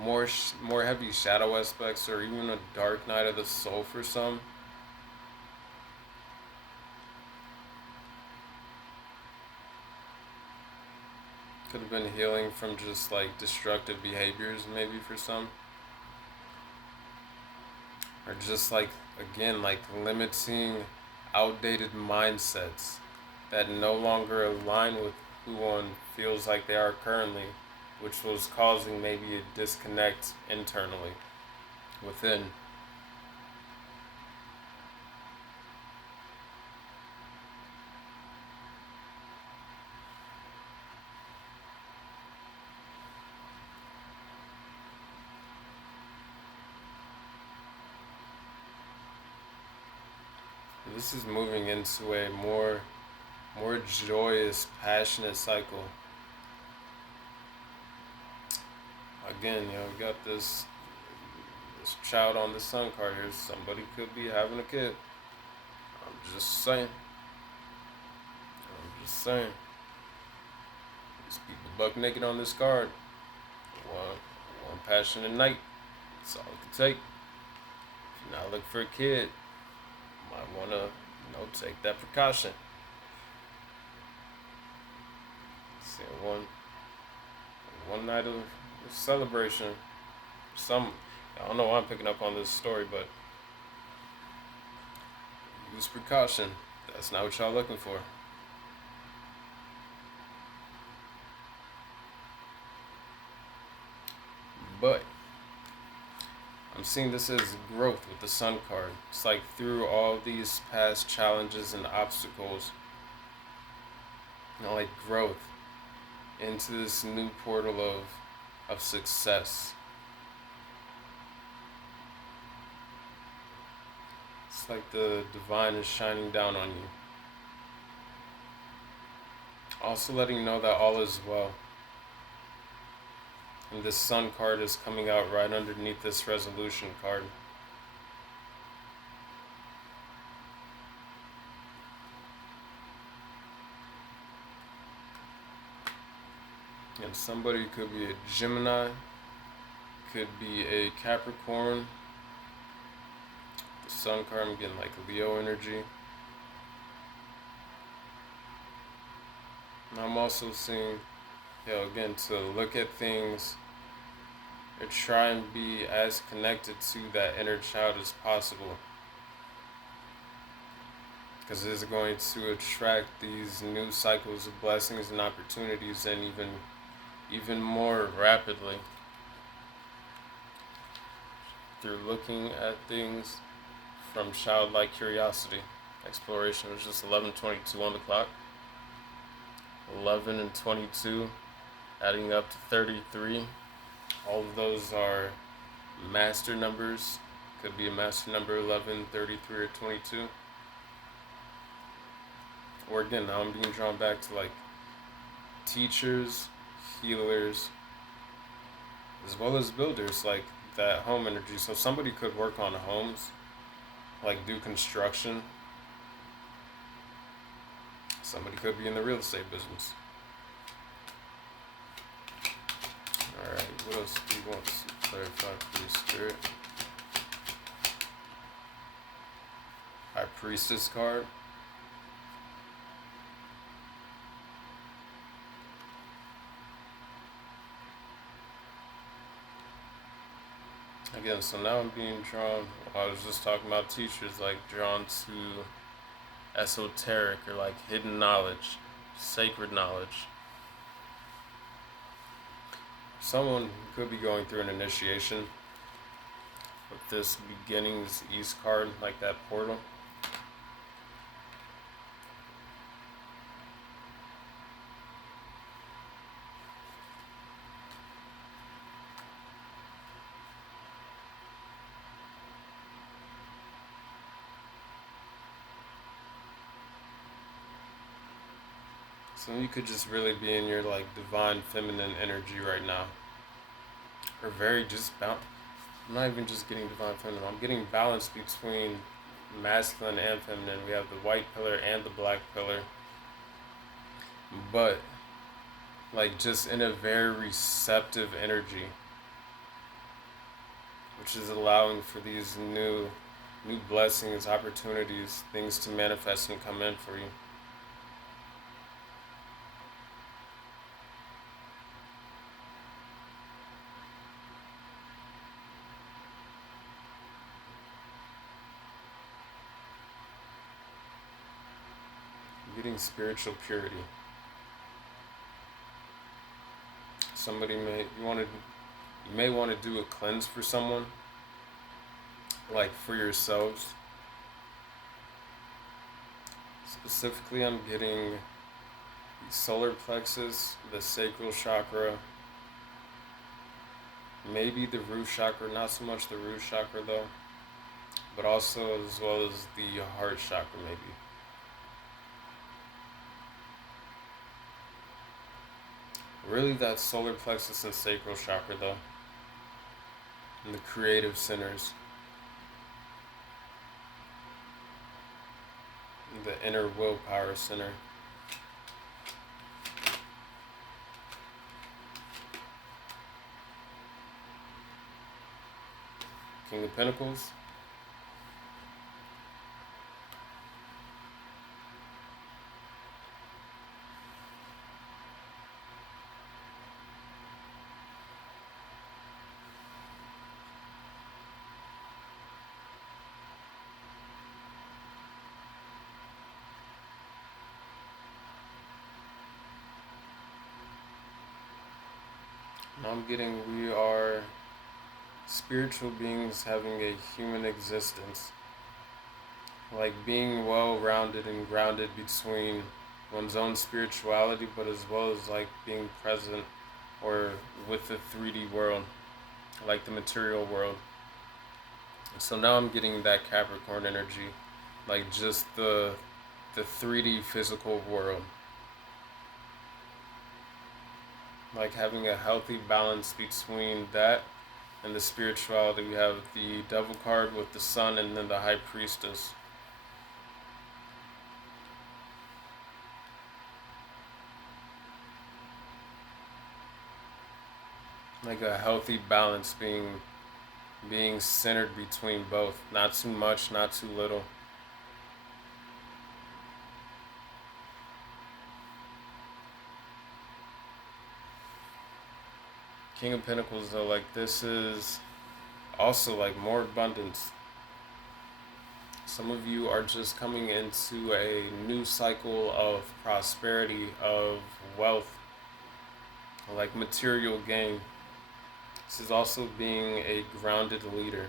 more heavy shadow aspects, or even a dark night of the soul for some. Could have been healing from just like destructive behaviors, maybe for some. Or just like, again, like limiting outdated mindsets that no longer align with who one feels like they are currently, which was causing maybe a disconnect internally within. This is moving into a more joyous, passionate cycle. Again, we got this child on the Sun card here. Somebody could be having a kid. I'm just saying. These people buck naked on this card. One passionate night. That's all it can take. If you're not looking for a kid, you might want to, take that precaution. See, one night of celebration. I don't know why I'm picking up on this story, but use precaution. That's not what y'all looking for. But I'm seeing this as growth with the Sun card. It's like through all these past challenges and obstacles, like growth into this new portal of success. It's like the divine is shining down on you. Also letting you know that all is well. And this Sun card is coming out right underneath this resolution card. And somebody could be a Gemini, could be a Capricorn. The Sun card, I'm getting like Leo energy. And I'm also seeing, again, to look at things or try and be as connected to that inner child as possible. Because it is going to attract these new cycles of blessings and opportunities, and even more rapidly through looking at things from childlike curiosity. Exploration was just 11:22 on the clock. 11 and 22, adding up to 33. All of those are master numbers. Could be a master number 11, 33, or 22. Or again, now I'm being drawn back to like teachers, healers, as well as builders, like that home energy. So somebody could work on homes, like do construction. Somebody could be in the real estate business. Alright, what else do you want to clarify for your spirit? High Priestess card. Again, so now I'm being drawn, I was just talking about teachers, like drawn to esoteric or like hidden knowledge, sacred knowledge. Someone could be going through an initiation with this beginnings East card, like that portal. So you could just really be in your like divine feminine energy right now. Or very just I'm not even just getting divine feminine, I'm getting balance between masculine and feminine. We have the white pillar and the black pillar. But like just in a very receptive energy, which is allowing for these new blessings, opportunities, things to manifest and come in for you. Getting spiritual purity. Somebody you may want to do a cleanse for someone, like for yourselves. Specifically, I'm getting the solar plexus, the sacral chakra, maybe the root chakra, not so much the root chakra though, but also as well as the heart chakra maybe. Really that solar plexus and sacral chakra though, and the creative centers, the inner willpower center. King of Pentacles. I'm getting we are spiritual beings having a human existence. Like being well rounded and grounded between one's own spirituality, but as well as like being present or with the 3D world, like the material world. So now I'm getting that Capricorn energy, like just the 3D physical world. Like having a healthy balance between that and the spirituality. We have the Devil card with the Sun and then the High Priestess. like a healthy balance, being centered between both, not too much, not too little. King of Pentacles, though, like this is also like more abundance. Some of you are just coming into a new cycle of prosperity, of wealth, like material gain. This is also being a grounded leader.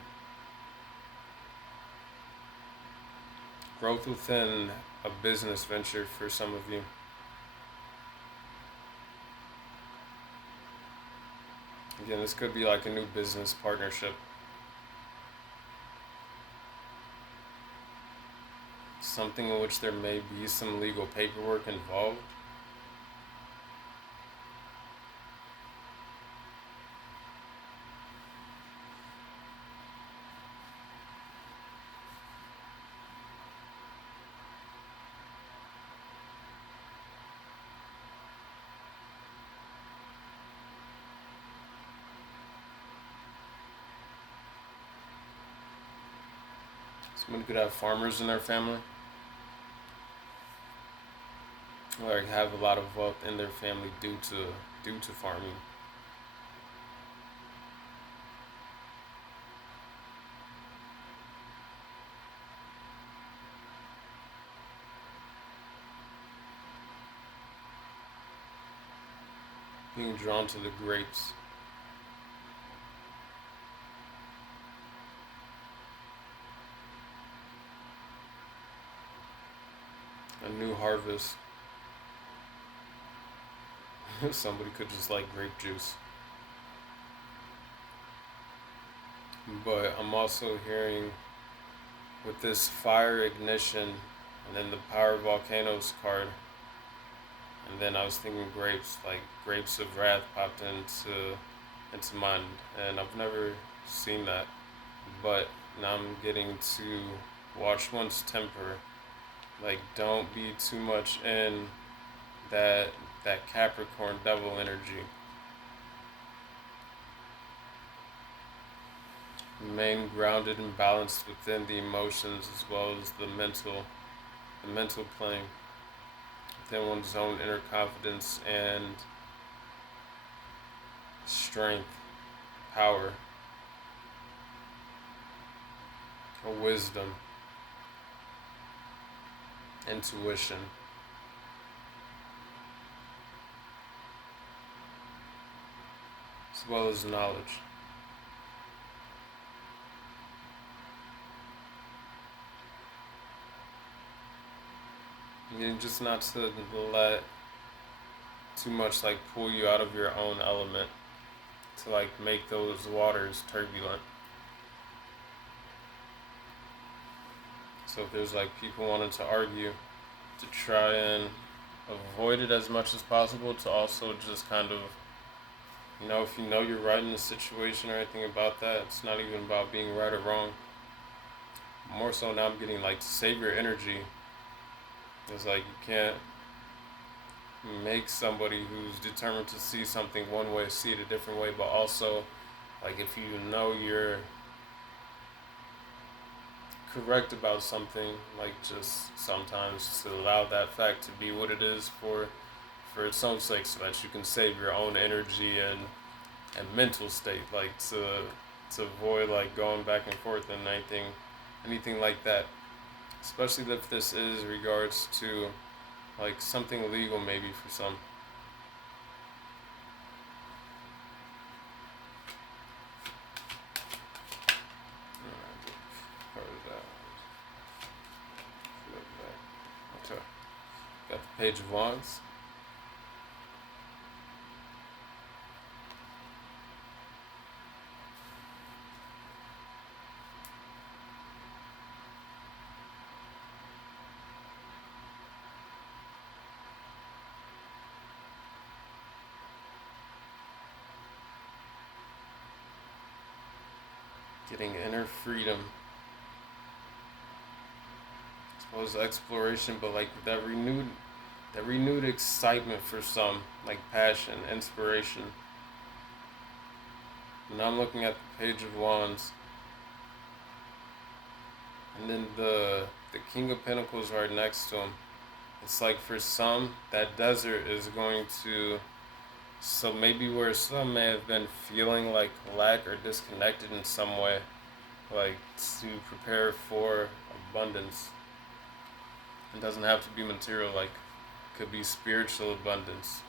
Growth within a business venture for some of you. Again, this could be like a new business partnership. Something in which there may be some legal paperwork involved. Somebody could have farmers in their family, or have a lot of wealth in their family due to farming. Being drawn to the grapes. A new harvest. Somebody could just like grape juice. But I'm also hearing with this fire ignition and then the power of volcanoes card. And then I was thinking grapes, like grapes of wrath popped into mind. And I've never seen that. But now I'm getting to watch one's temper. Like don't be too much in that Capricorn devil energy. Remain grounded and balanced within the emotions as well as the mental plane, within one's own inner confidence and strength, power, wisdom, intuition. As well as knowledge. And just not to let too much like pull you out of your own element, to like make those waters turbulent. So if there's like people wanting to argue, to try and avoid it as much as possible, to also just kind of, if you know you're right in the situation or anything about that, it's not even about being right or wrong. More so now I'm getting like to save your energy. It's like you can't make somebody who's determined to see something one way see it a different way, but also like if you know you're correct about something, like just sometimes to allow that fact to be what it is for its own sake, so that you can save your own energy and mental state, like to avoid like going back and forth and anything like that. Especially if this is regards to like something legal, maybe for some. Okay. Got the Page of Wands. Getting inner freedom, as well as exploration, but like that renewed excitement for some, like passion, inspiration. Now I'm looking at the Page of Wands, and then the King of Pentacles right next to him. It's like for some, that desert is going to, so maybe where some may have been feeling like lack or disconnected in some way, like to prepare for abundance. It doesn't have to be material, like it could be spiritual abundance,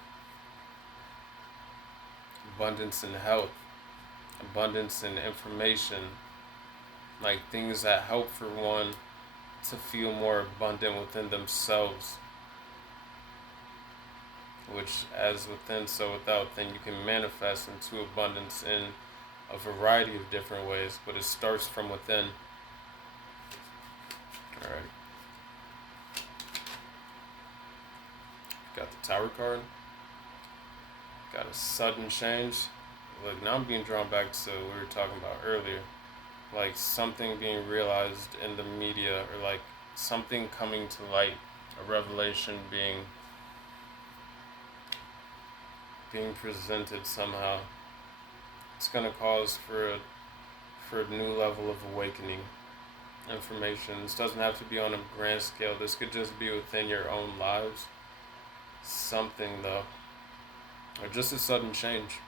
abundance in health, abundance in information, like things that help for one to feel more abundant within themselves, which as within so without, then you can manifest into abundance in a variety of different ways, but it starts from within. Alright, got the Tower card, got a sudden change. Look, now I'm being drawn back to what we were talking about earlier, like something being realized in the media, or like something coming to light, a revelation being presented somehow. It's gonna cause for a new level of awakening. Information. This doesn't have to be on a grand scale. This could just be within your own lives. Something though, or just a sudden change.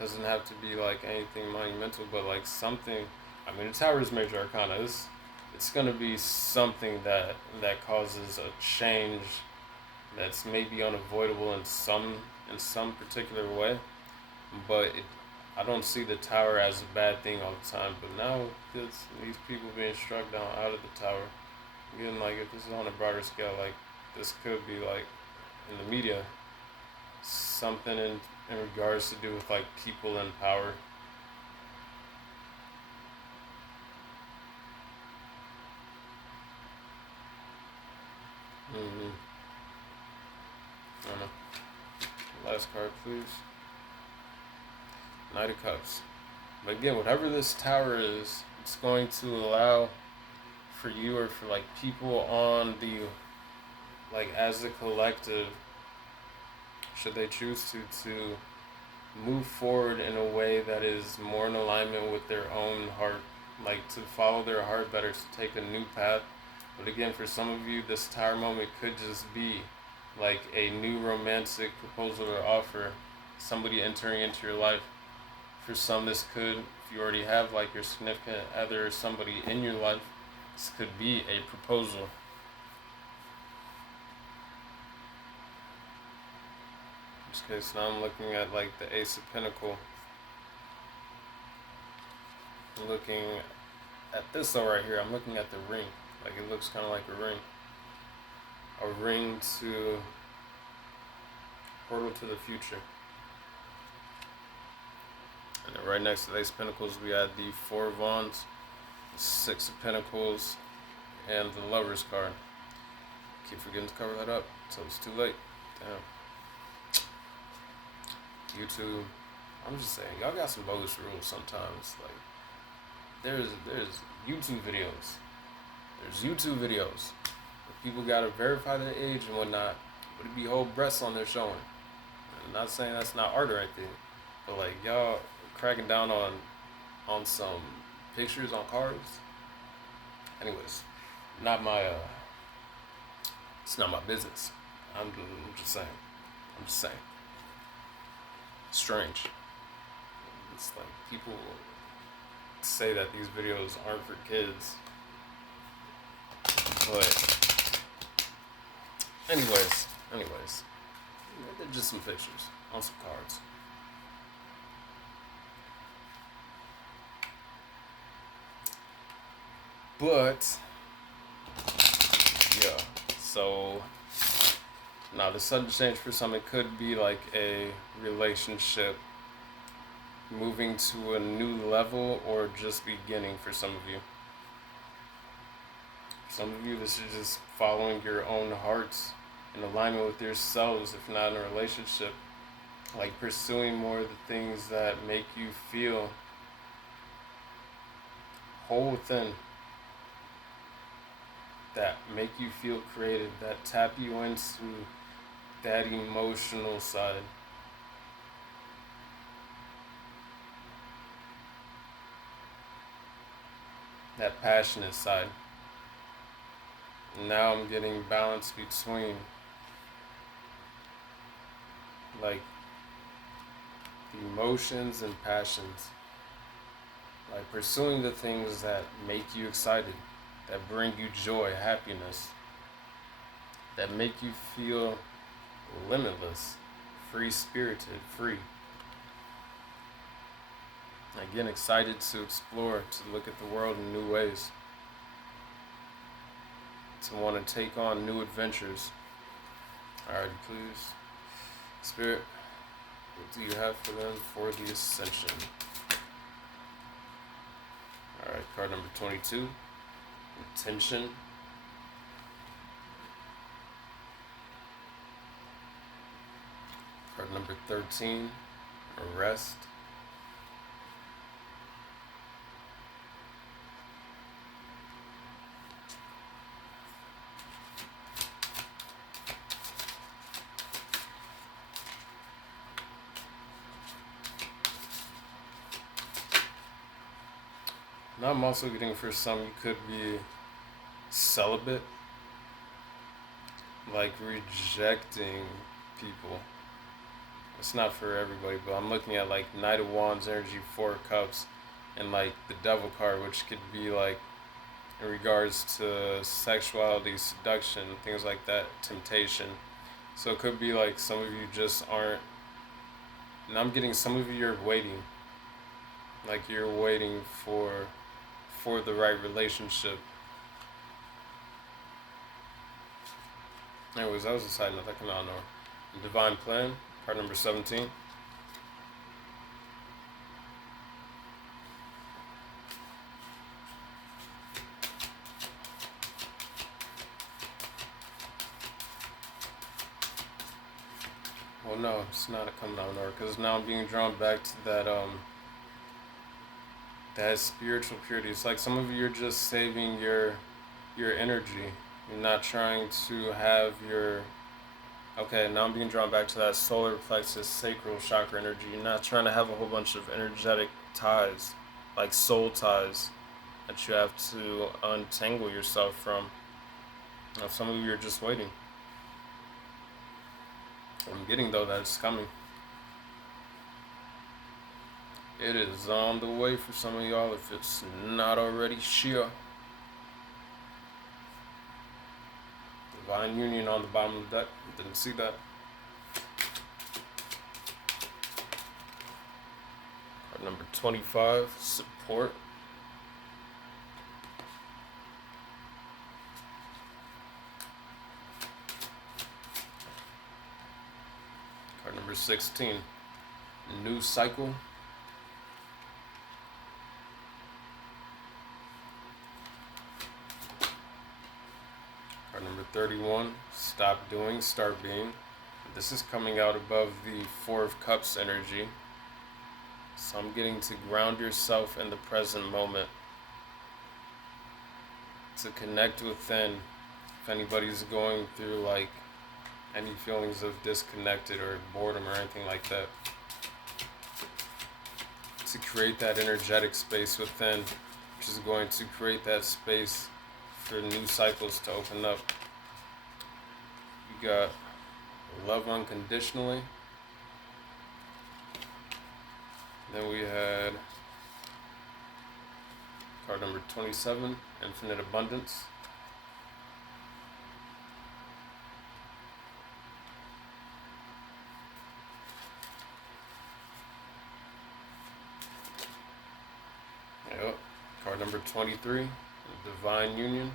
Doesn't have to be like anything monumental, but like something. I mean, the Tower is major arcana. It's gonna be something that causes a change that's maybe unavoidable in some particular way, but I don't see the Tower as a bad thing all the time. But now these people being struck down out of the Tower, again, like if this is on a broader scale, like this could be like in the media, something in regards to do with like people in power. Mm-hmm. I don't know. Last card, please. Knight of Cups. But again, whatever this Tower is, it's going to allow for you, or for like people on the, like as a collective, should they choose to move forward in a way that is more in alignment with their own heart, like to follow their heart better, to take a new path. But again, for some of you, this Tower moment could just be like a new romantic proposal or offer, somebody entering into your life. For some, this could, if you already have like your significant other or somebody in your life, this could be a proposal. In this case, now I'm looking at like the Ace of Pentacles. I'm looking at this though right here. I'm looking at the ring. Like it looks kind of like a ring. A ring to portal to the future. And then right next to the Ace of Pentacles, we had the Four of Wands, the Six of Pentacles, and the Lover's card. Keep forgetting to cover that up until it's too late. Damn. YouTube, I'm just saying, y'all got some bogus rules sometimes. Like, there's YouTube videos. There's YouTube videos. People gotta verify their age and whatnot, but it be whole breasts on there showing. I'm not saying that's not art or anything, but like y'all cracking down on some pictures on cards. Anyways, not my it's not my business. I'm just saying. I'm just saying. Strange. It's like people say that these videos aren't for kids, but anyways, they're just some pictures on some cards. But yeah, so now the sudden change for some, it could be like a relationship moving to a new level, or just beginning for some of you. Some of you, this is just following your own hearts in alignment with yourselves, if not in a relationship. Like pursuing more of the things that make you feel whole within, that make you feel creative, that tap you into that emotional side. that passionate side. Now I'm getting balance between like the emotions and passions, like pursuing the things that make you excited, that bring you joy, happiness, that make you feel limitless, free spirited, free. Again, excited to explore, to look at the world in new ways, to want to take on new adventures. Alright, please. Spirit, what do you have for them for the ascension? Alright, card number 22, intention. Card number 13, arrest. Now I'm also getting, for some, you could be celibate, like rejecting people. It's not for everybody, but I'm looking at like Knight of Wands energy, Four of Cups, and like the Devil card, which could be like in regards to sexuality, seduction, things like that, temptation. So it could be like some of you just aren't, and I'm getting some of you are waiting, like you're waiting for the right relationship. Anyways, that was a side note that came out of nowhere. Divine Plan, card number 17. Well, no, it's not coming out of nowhere, because now I'm being drawn back to that spiritual purity. It's like some of you are just saving your energy. You're not trying to have your, okay, now I'm being drawn back to that solar plexus, sacral chakra energy. You're not trying to have a whole bunch of energetic ties, like soul ties, that you have to untangle yourself from. Now, some of you are just waiting. I'm getting, though, that it's coming. It is on the way for some of y'all if it's not already here. Divine Union on the bottom of the deck. Didn't see that. Card number 25, support. Card number 16, new cycle. Card number 31, stop doing, start being. This is coming out above the Four of Cups energy. So I'm getting to ground yourself in the present moment, to connect within. If anybody's going through like any feelings of disconnected or boredom or anything like that, to create that energetic space within, which is going to create that space for new cycles to open up. You got love unconditionally. Then we had card number 27, infinite abundance. Yep. Card number 23, divine union.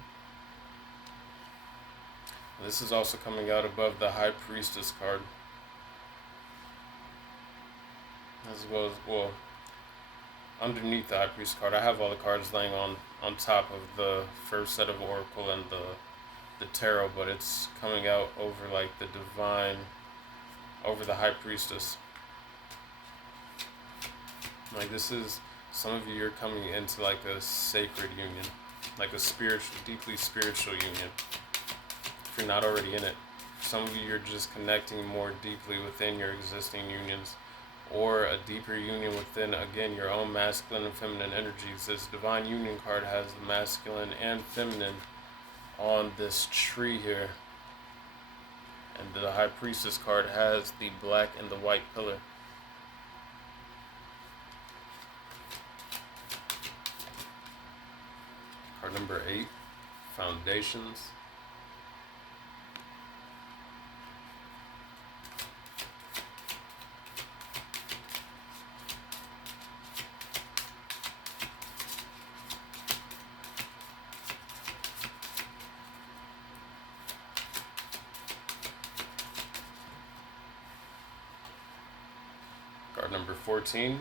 This is also coming out above the High Priestess card, as well as, well, underneath the High Priestess card. I have all the cards laying on top of the first set of Oracle and the Tarot, but it's coming out over like the divine, over the High Priestess. Like this is, some of you are coming into like a sacred union, like a spiritual, deeply spiritual union. If you're not already in it, some of you are just connecting more deeply within your existing unions, or a deeper union within, again, your own masculine and feminine energies. This divine union card has the masculine and feminine on this tree here, and the high priestess card has the black and the white pillar. Card number 8, foundations. Card number 14,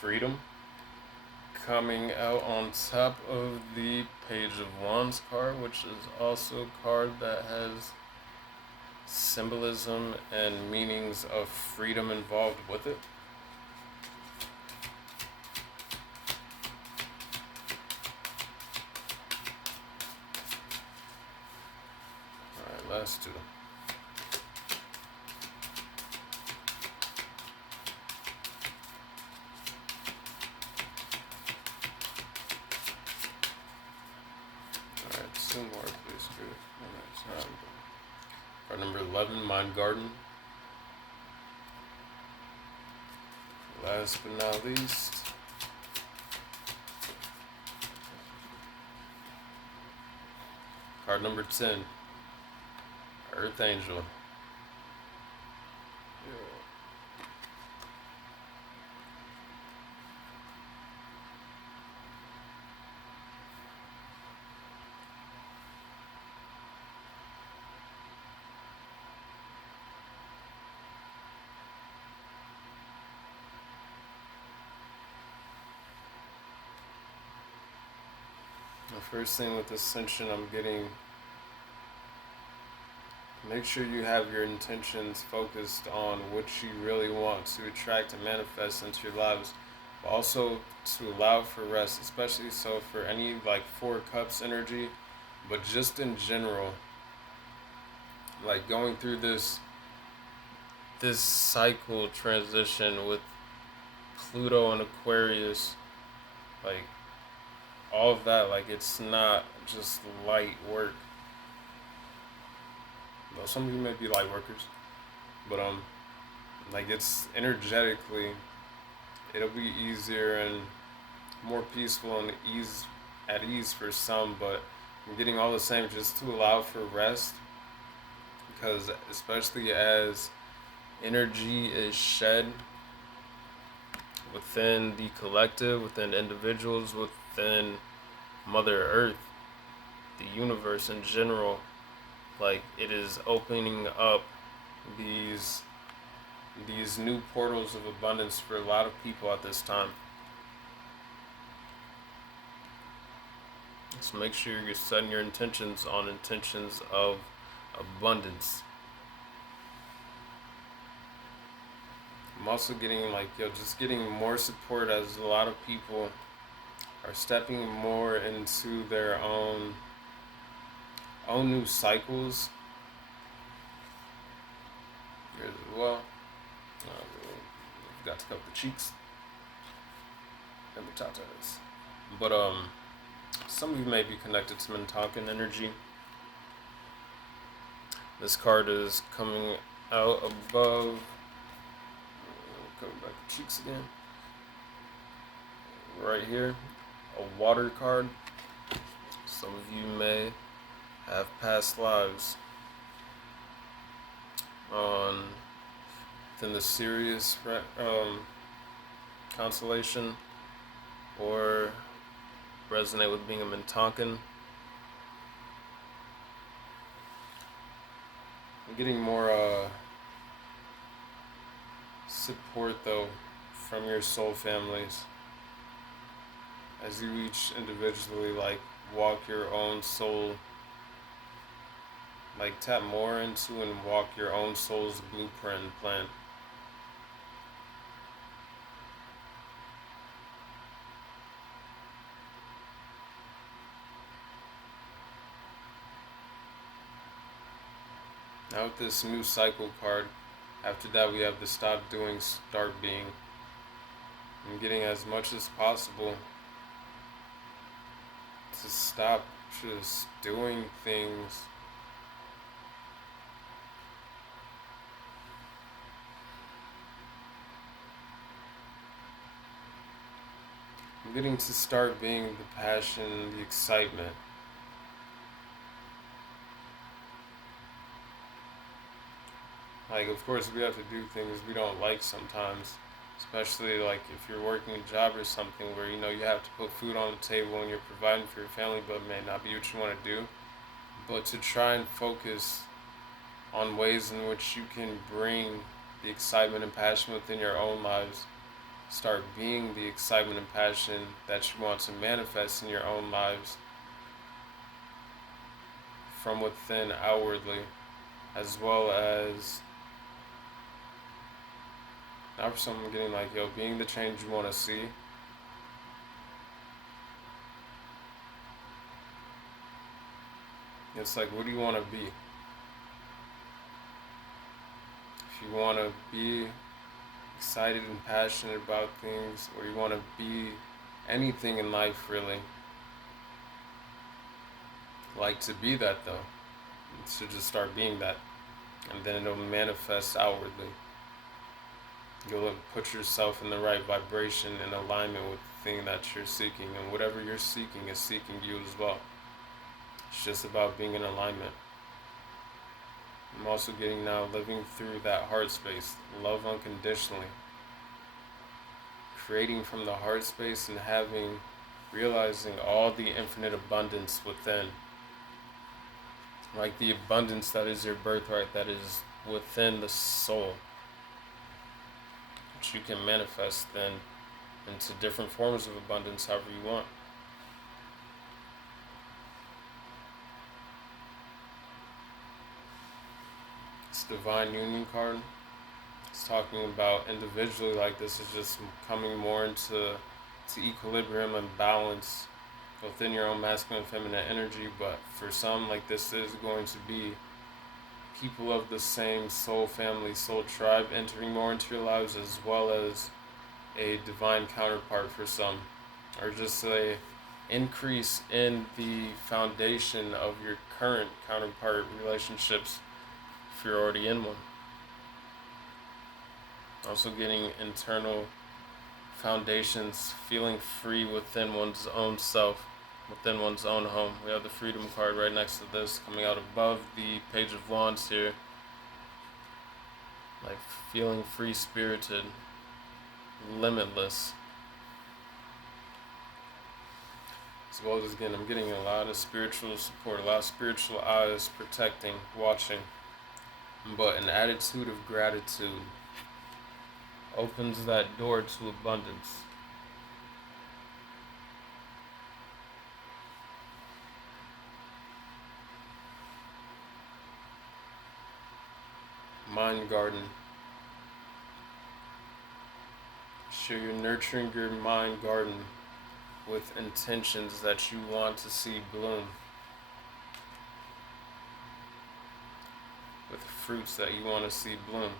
freedom. Coming out on top of the Page of Wands card, which is also a card that has symbolism and meanings of freedom involved with it. Alright, last two. Two more, please. Good. Card number 11, Mind Garden. Last but not least, card number 10, Earth Angel. The first thing with Ascension, I'm getting, make sure you have your intentions focused on what you really want to attract and manifest into your lives, but also to allow for rest, especially so for any like 4 Cups energy, but just in general, like going through this cycle transition with Pluto and Aquarius, like all of that, like it's not just light work. Though some of you may be light workers, but like it's energetically, it'll be easier and more peaceful and at ease for some, but I'm getting all the same just to allow for rest, because especially as energy is shed within the collective, within individuals, within Mother Earth, the universe in general, like it is opening up these new portals of abundance for a lot of people at this time. So make sure you're setting your intentions on intentions of abundance. I'm also getting like, just getting more support as a lot of people are stepping more into their own new cycles. Here's as well. Forgot to cover the cheeks and the tatas. But some of you may be connected to Mintonkan energy. This card is coming out above. Cover back the cheeks again. Right here, a water card. Some of you may have past lives within the Sirius constellation, or resonate with being a Mintonkan. I'm getting more support though from your soul families as you each individually like walk your own soul, like tap more into and walk your own soul's blueprint and plan. Now with this new cycle card, After that, we have the stop doing, start being. And getting as much as possible to stop just doing things I'm getting to start being the passion, the excitement. Like, of course, we have to do things we don't like sometimes, especially like if you're working a job or something where you have to put food on the table and you're providing for your family, but it may not be what you want to do. But to try and focus on ways in which you can bring the excitement and passion within your own lives. Start being the excitement and passion that you want to manifest in your own lives from within outwardly, as well as now for someone getting like, being the change you want to see. It's like, what do you want to be? If you want to be excited and passionate about things, or you want to be anything in life really, like to be that though, to just start being that, and then it'll manifest outwardly. You'll put yourself in the right vibration and alignment with the thing that you're seeking, and whatever you're seeking is seeking you as well. It's just about being in alignment. I'm also getting now living through that heart space, love unconditionally, creating from the heart space and realizing all the infinite abundance within, like the abundance that is your birthright, that is within the soul, which you can manifest then into different forms of abundance however you want. This Divine Union card, it's talking about individually, like this is just coming more into equilibrium and balance within your own masculine and feminine energy. But for some, like this is going to be people of the same soul family, soul tribe entering more into your lives, as well as a divine counterpart for some, or just a increase in the foundation of your current counterpart relationships if you're already in one. Also getting internal foundations, feeling free within one's own self, within one's own home. We have the Freedom card right next to this, coming out above the Page of Wands here. Like feeling free-spirited, limitless. As well as, again, I'm getting a lot of spiritual support, a lot of spiritual eyes protecting, watching. But an attitude of gratitude opens that door to abundance. Mind garden. Sure, you're nurturing your mind garden with intentions that you want to see bloom, with fruits that you want to see bloom,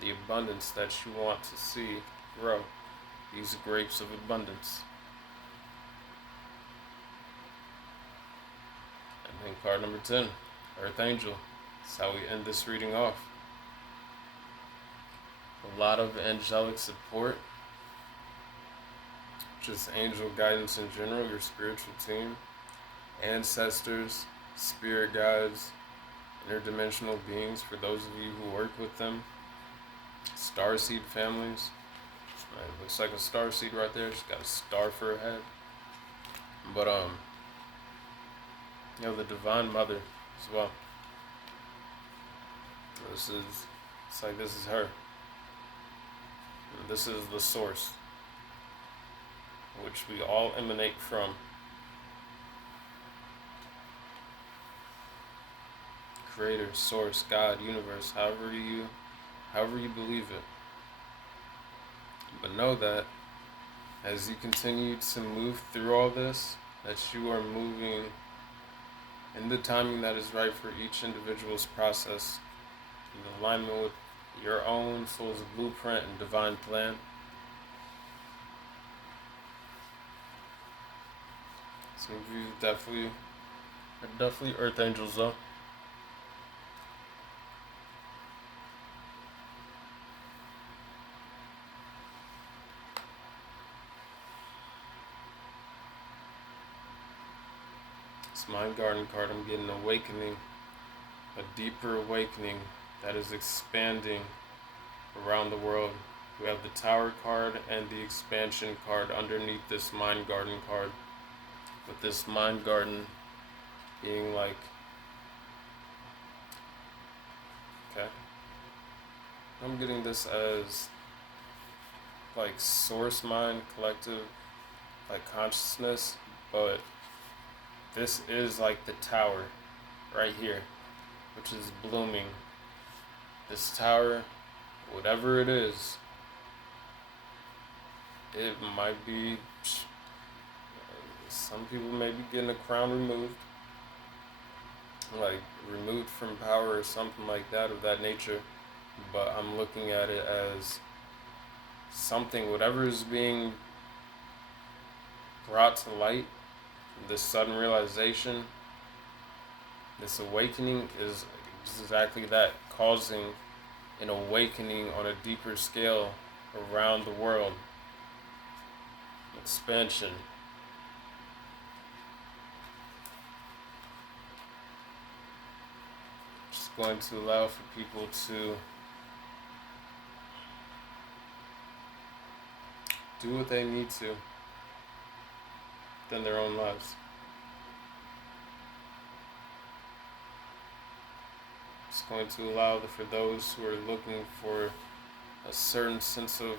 the abundance that you want to see grow, these grapes of abundance. And then card number 10, Earth Angel. That's how we end this reading off. A lot of angelic support, just angel guidance in general, your spiritual team, ancestors, spirit guides, interdimensional beings for those of you who work with them, starseed families. Right, looks like a starseed right there. She's got a star for her head. But the Divine Mother as well. It's like this is her. And this is the source, which we all emanate from. Creator, source, God, universe, however you believe it. But know that as you continue to move through all this, that you are moving in the timing that is right for each individual's process. in alignment with your own soul's blueprint and divine plan. Some of you are definitely earth angels though. This Mind Garden card, I'm getting awakening, a deeper awakening that is expanding around the world. We have the Tower card and the Expansion card underneath this Mind Garden card. With this Mind Garden being like, okay, I'm getting this as like source mind, collective, like consciousness, but this is like the tower right here, which is blooming. This tower, whatever it is, it might be, some people may be getting a crown removed, like removed from power or something like that, of that nature. But I'm looking at it as something, whatever is being brought to light, this sudden realization, this awakening is exactly that, causing an awakening on a deeper scale around the world. Expansion. Just going to allow for people to do what they need to within their own lives. It's going to allow for those who are looking for a certain sense of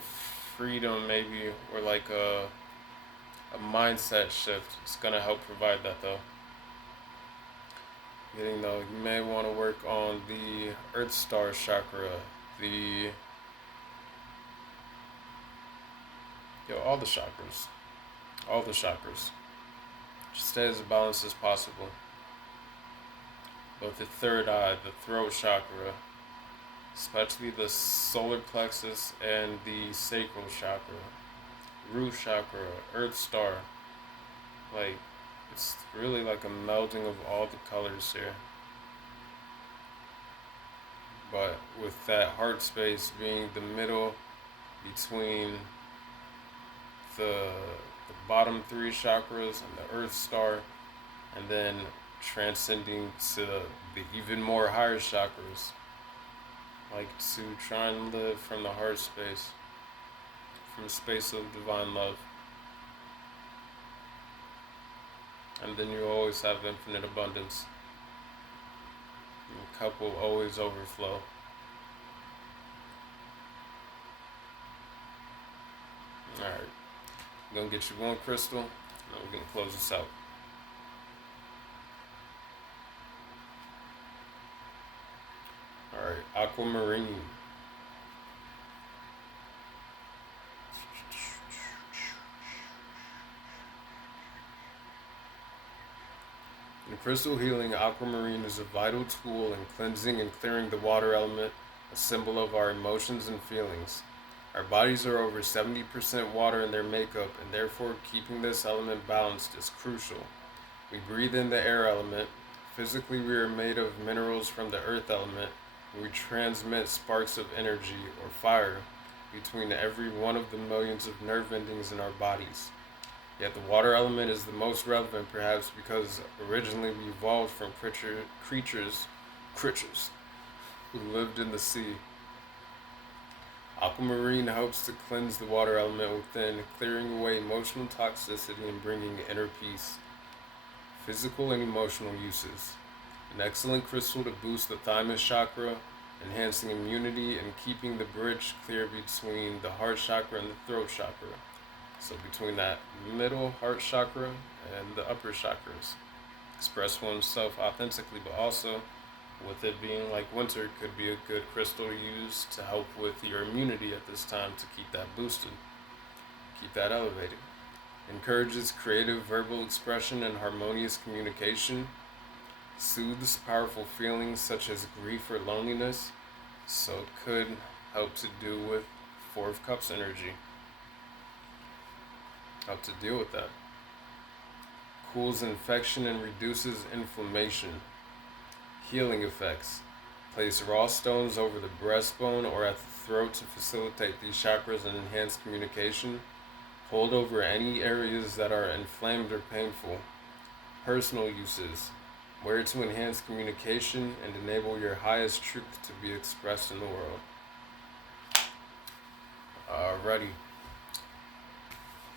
freedom, maybe, or like a mindset shift. It's going to help provide that, though. You may want to work on the Earth Star chakra, all the chakras. All the chakras. Just stay as balanced as possible. Both the third eye, the throat chakra, especially the solar plexus and the sacral chakra, root chakra, earth star. Like, it's really like a melding of all the colors here. But with that heart space being the middle between the bottom three chakras and the earth star, and then transcending to the even more higher chakras, like to try and live from the heart space, from a space of divine love. And then you always have infinite abundance. Your cup will always overflow. Alright, I'm gonna get you one crystal, and we're gonna close this out. Alright, aquamarine. In crystal healing, aquamarine is a vital tool in cleansing and clearing the water element, a symbol of our emotions and feelings. Our bodies are over 70% water in their makeup, and therefore keeping this element balanced is crucial. We breathe in the air element. Physically, we are made of minerals from the earth element, and we transmit sparks of energy, or fire, between every one of the millions of nerve endings in our bodies. Yet the water element is the most relevant, perhaps because originally we evolved from creatures who lived in the sea. Aquamarine helps to cleanse the water element within, clearing away emotional toxicity and bringing inner peace. Physical and emotional uses. An excellent crystal to boost the thymus chakra, enhancing immunity and keeping the bridge clear between the heart chakra and the throat chakra. So between that middle heart chakra and the upper chakras. Express oneself authentically, but also with it being like winter, could be a good crystal to use to help with your immunity at this time, to keep that boosted, keep that elevated. Encourages creative verbal expression and harmonious communication. Soothes powerful feelings such as grief or loneliness. So it could help to do with Four of Cups energy. Help to deal with that. Cools infection and reduces inflammation. Healing effects. Place raw stones over the breastbone or at the throat to facilitate these chakras and enhance communication. Hold over any areas that are inflamed or painful. Personal uses. Wear to enhance communication and enable your highest truth to be expressed in the world. Alrighty.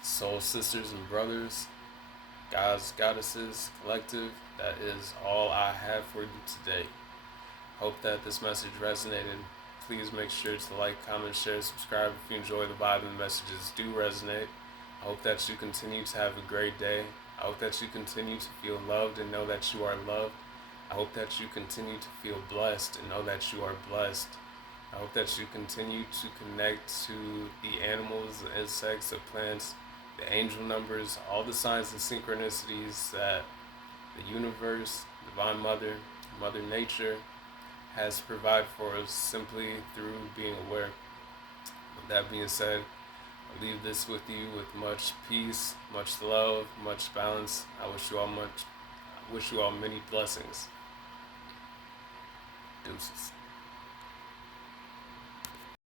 Soul sisters and brothers, gods, goddesses, collective, that is all I have for you today. Hope that this message resonated. Please make sure to like, comment, share, subscribe if you enjoy the vibe and the messages do resonate. I hope that you continue to have a great day. I hope that you continue to feel loved and know that you are loved. I hope that you continue to feel blessed and know that you are blessed. I hope that you continue to connect to the animals, the insects, the plants, the angel numbers, all the signs and synchronicities that the universe, Divine Mother, Mother Nature has provided for us simply through being aware. With that being said, I leave this with you with much peace, much love, much balance. I wish you all many blessings. Deuces.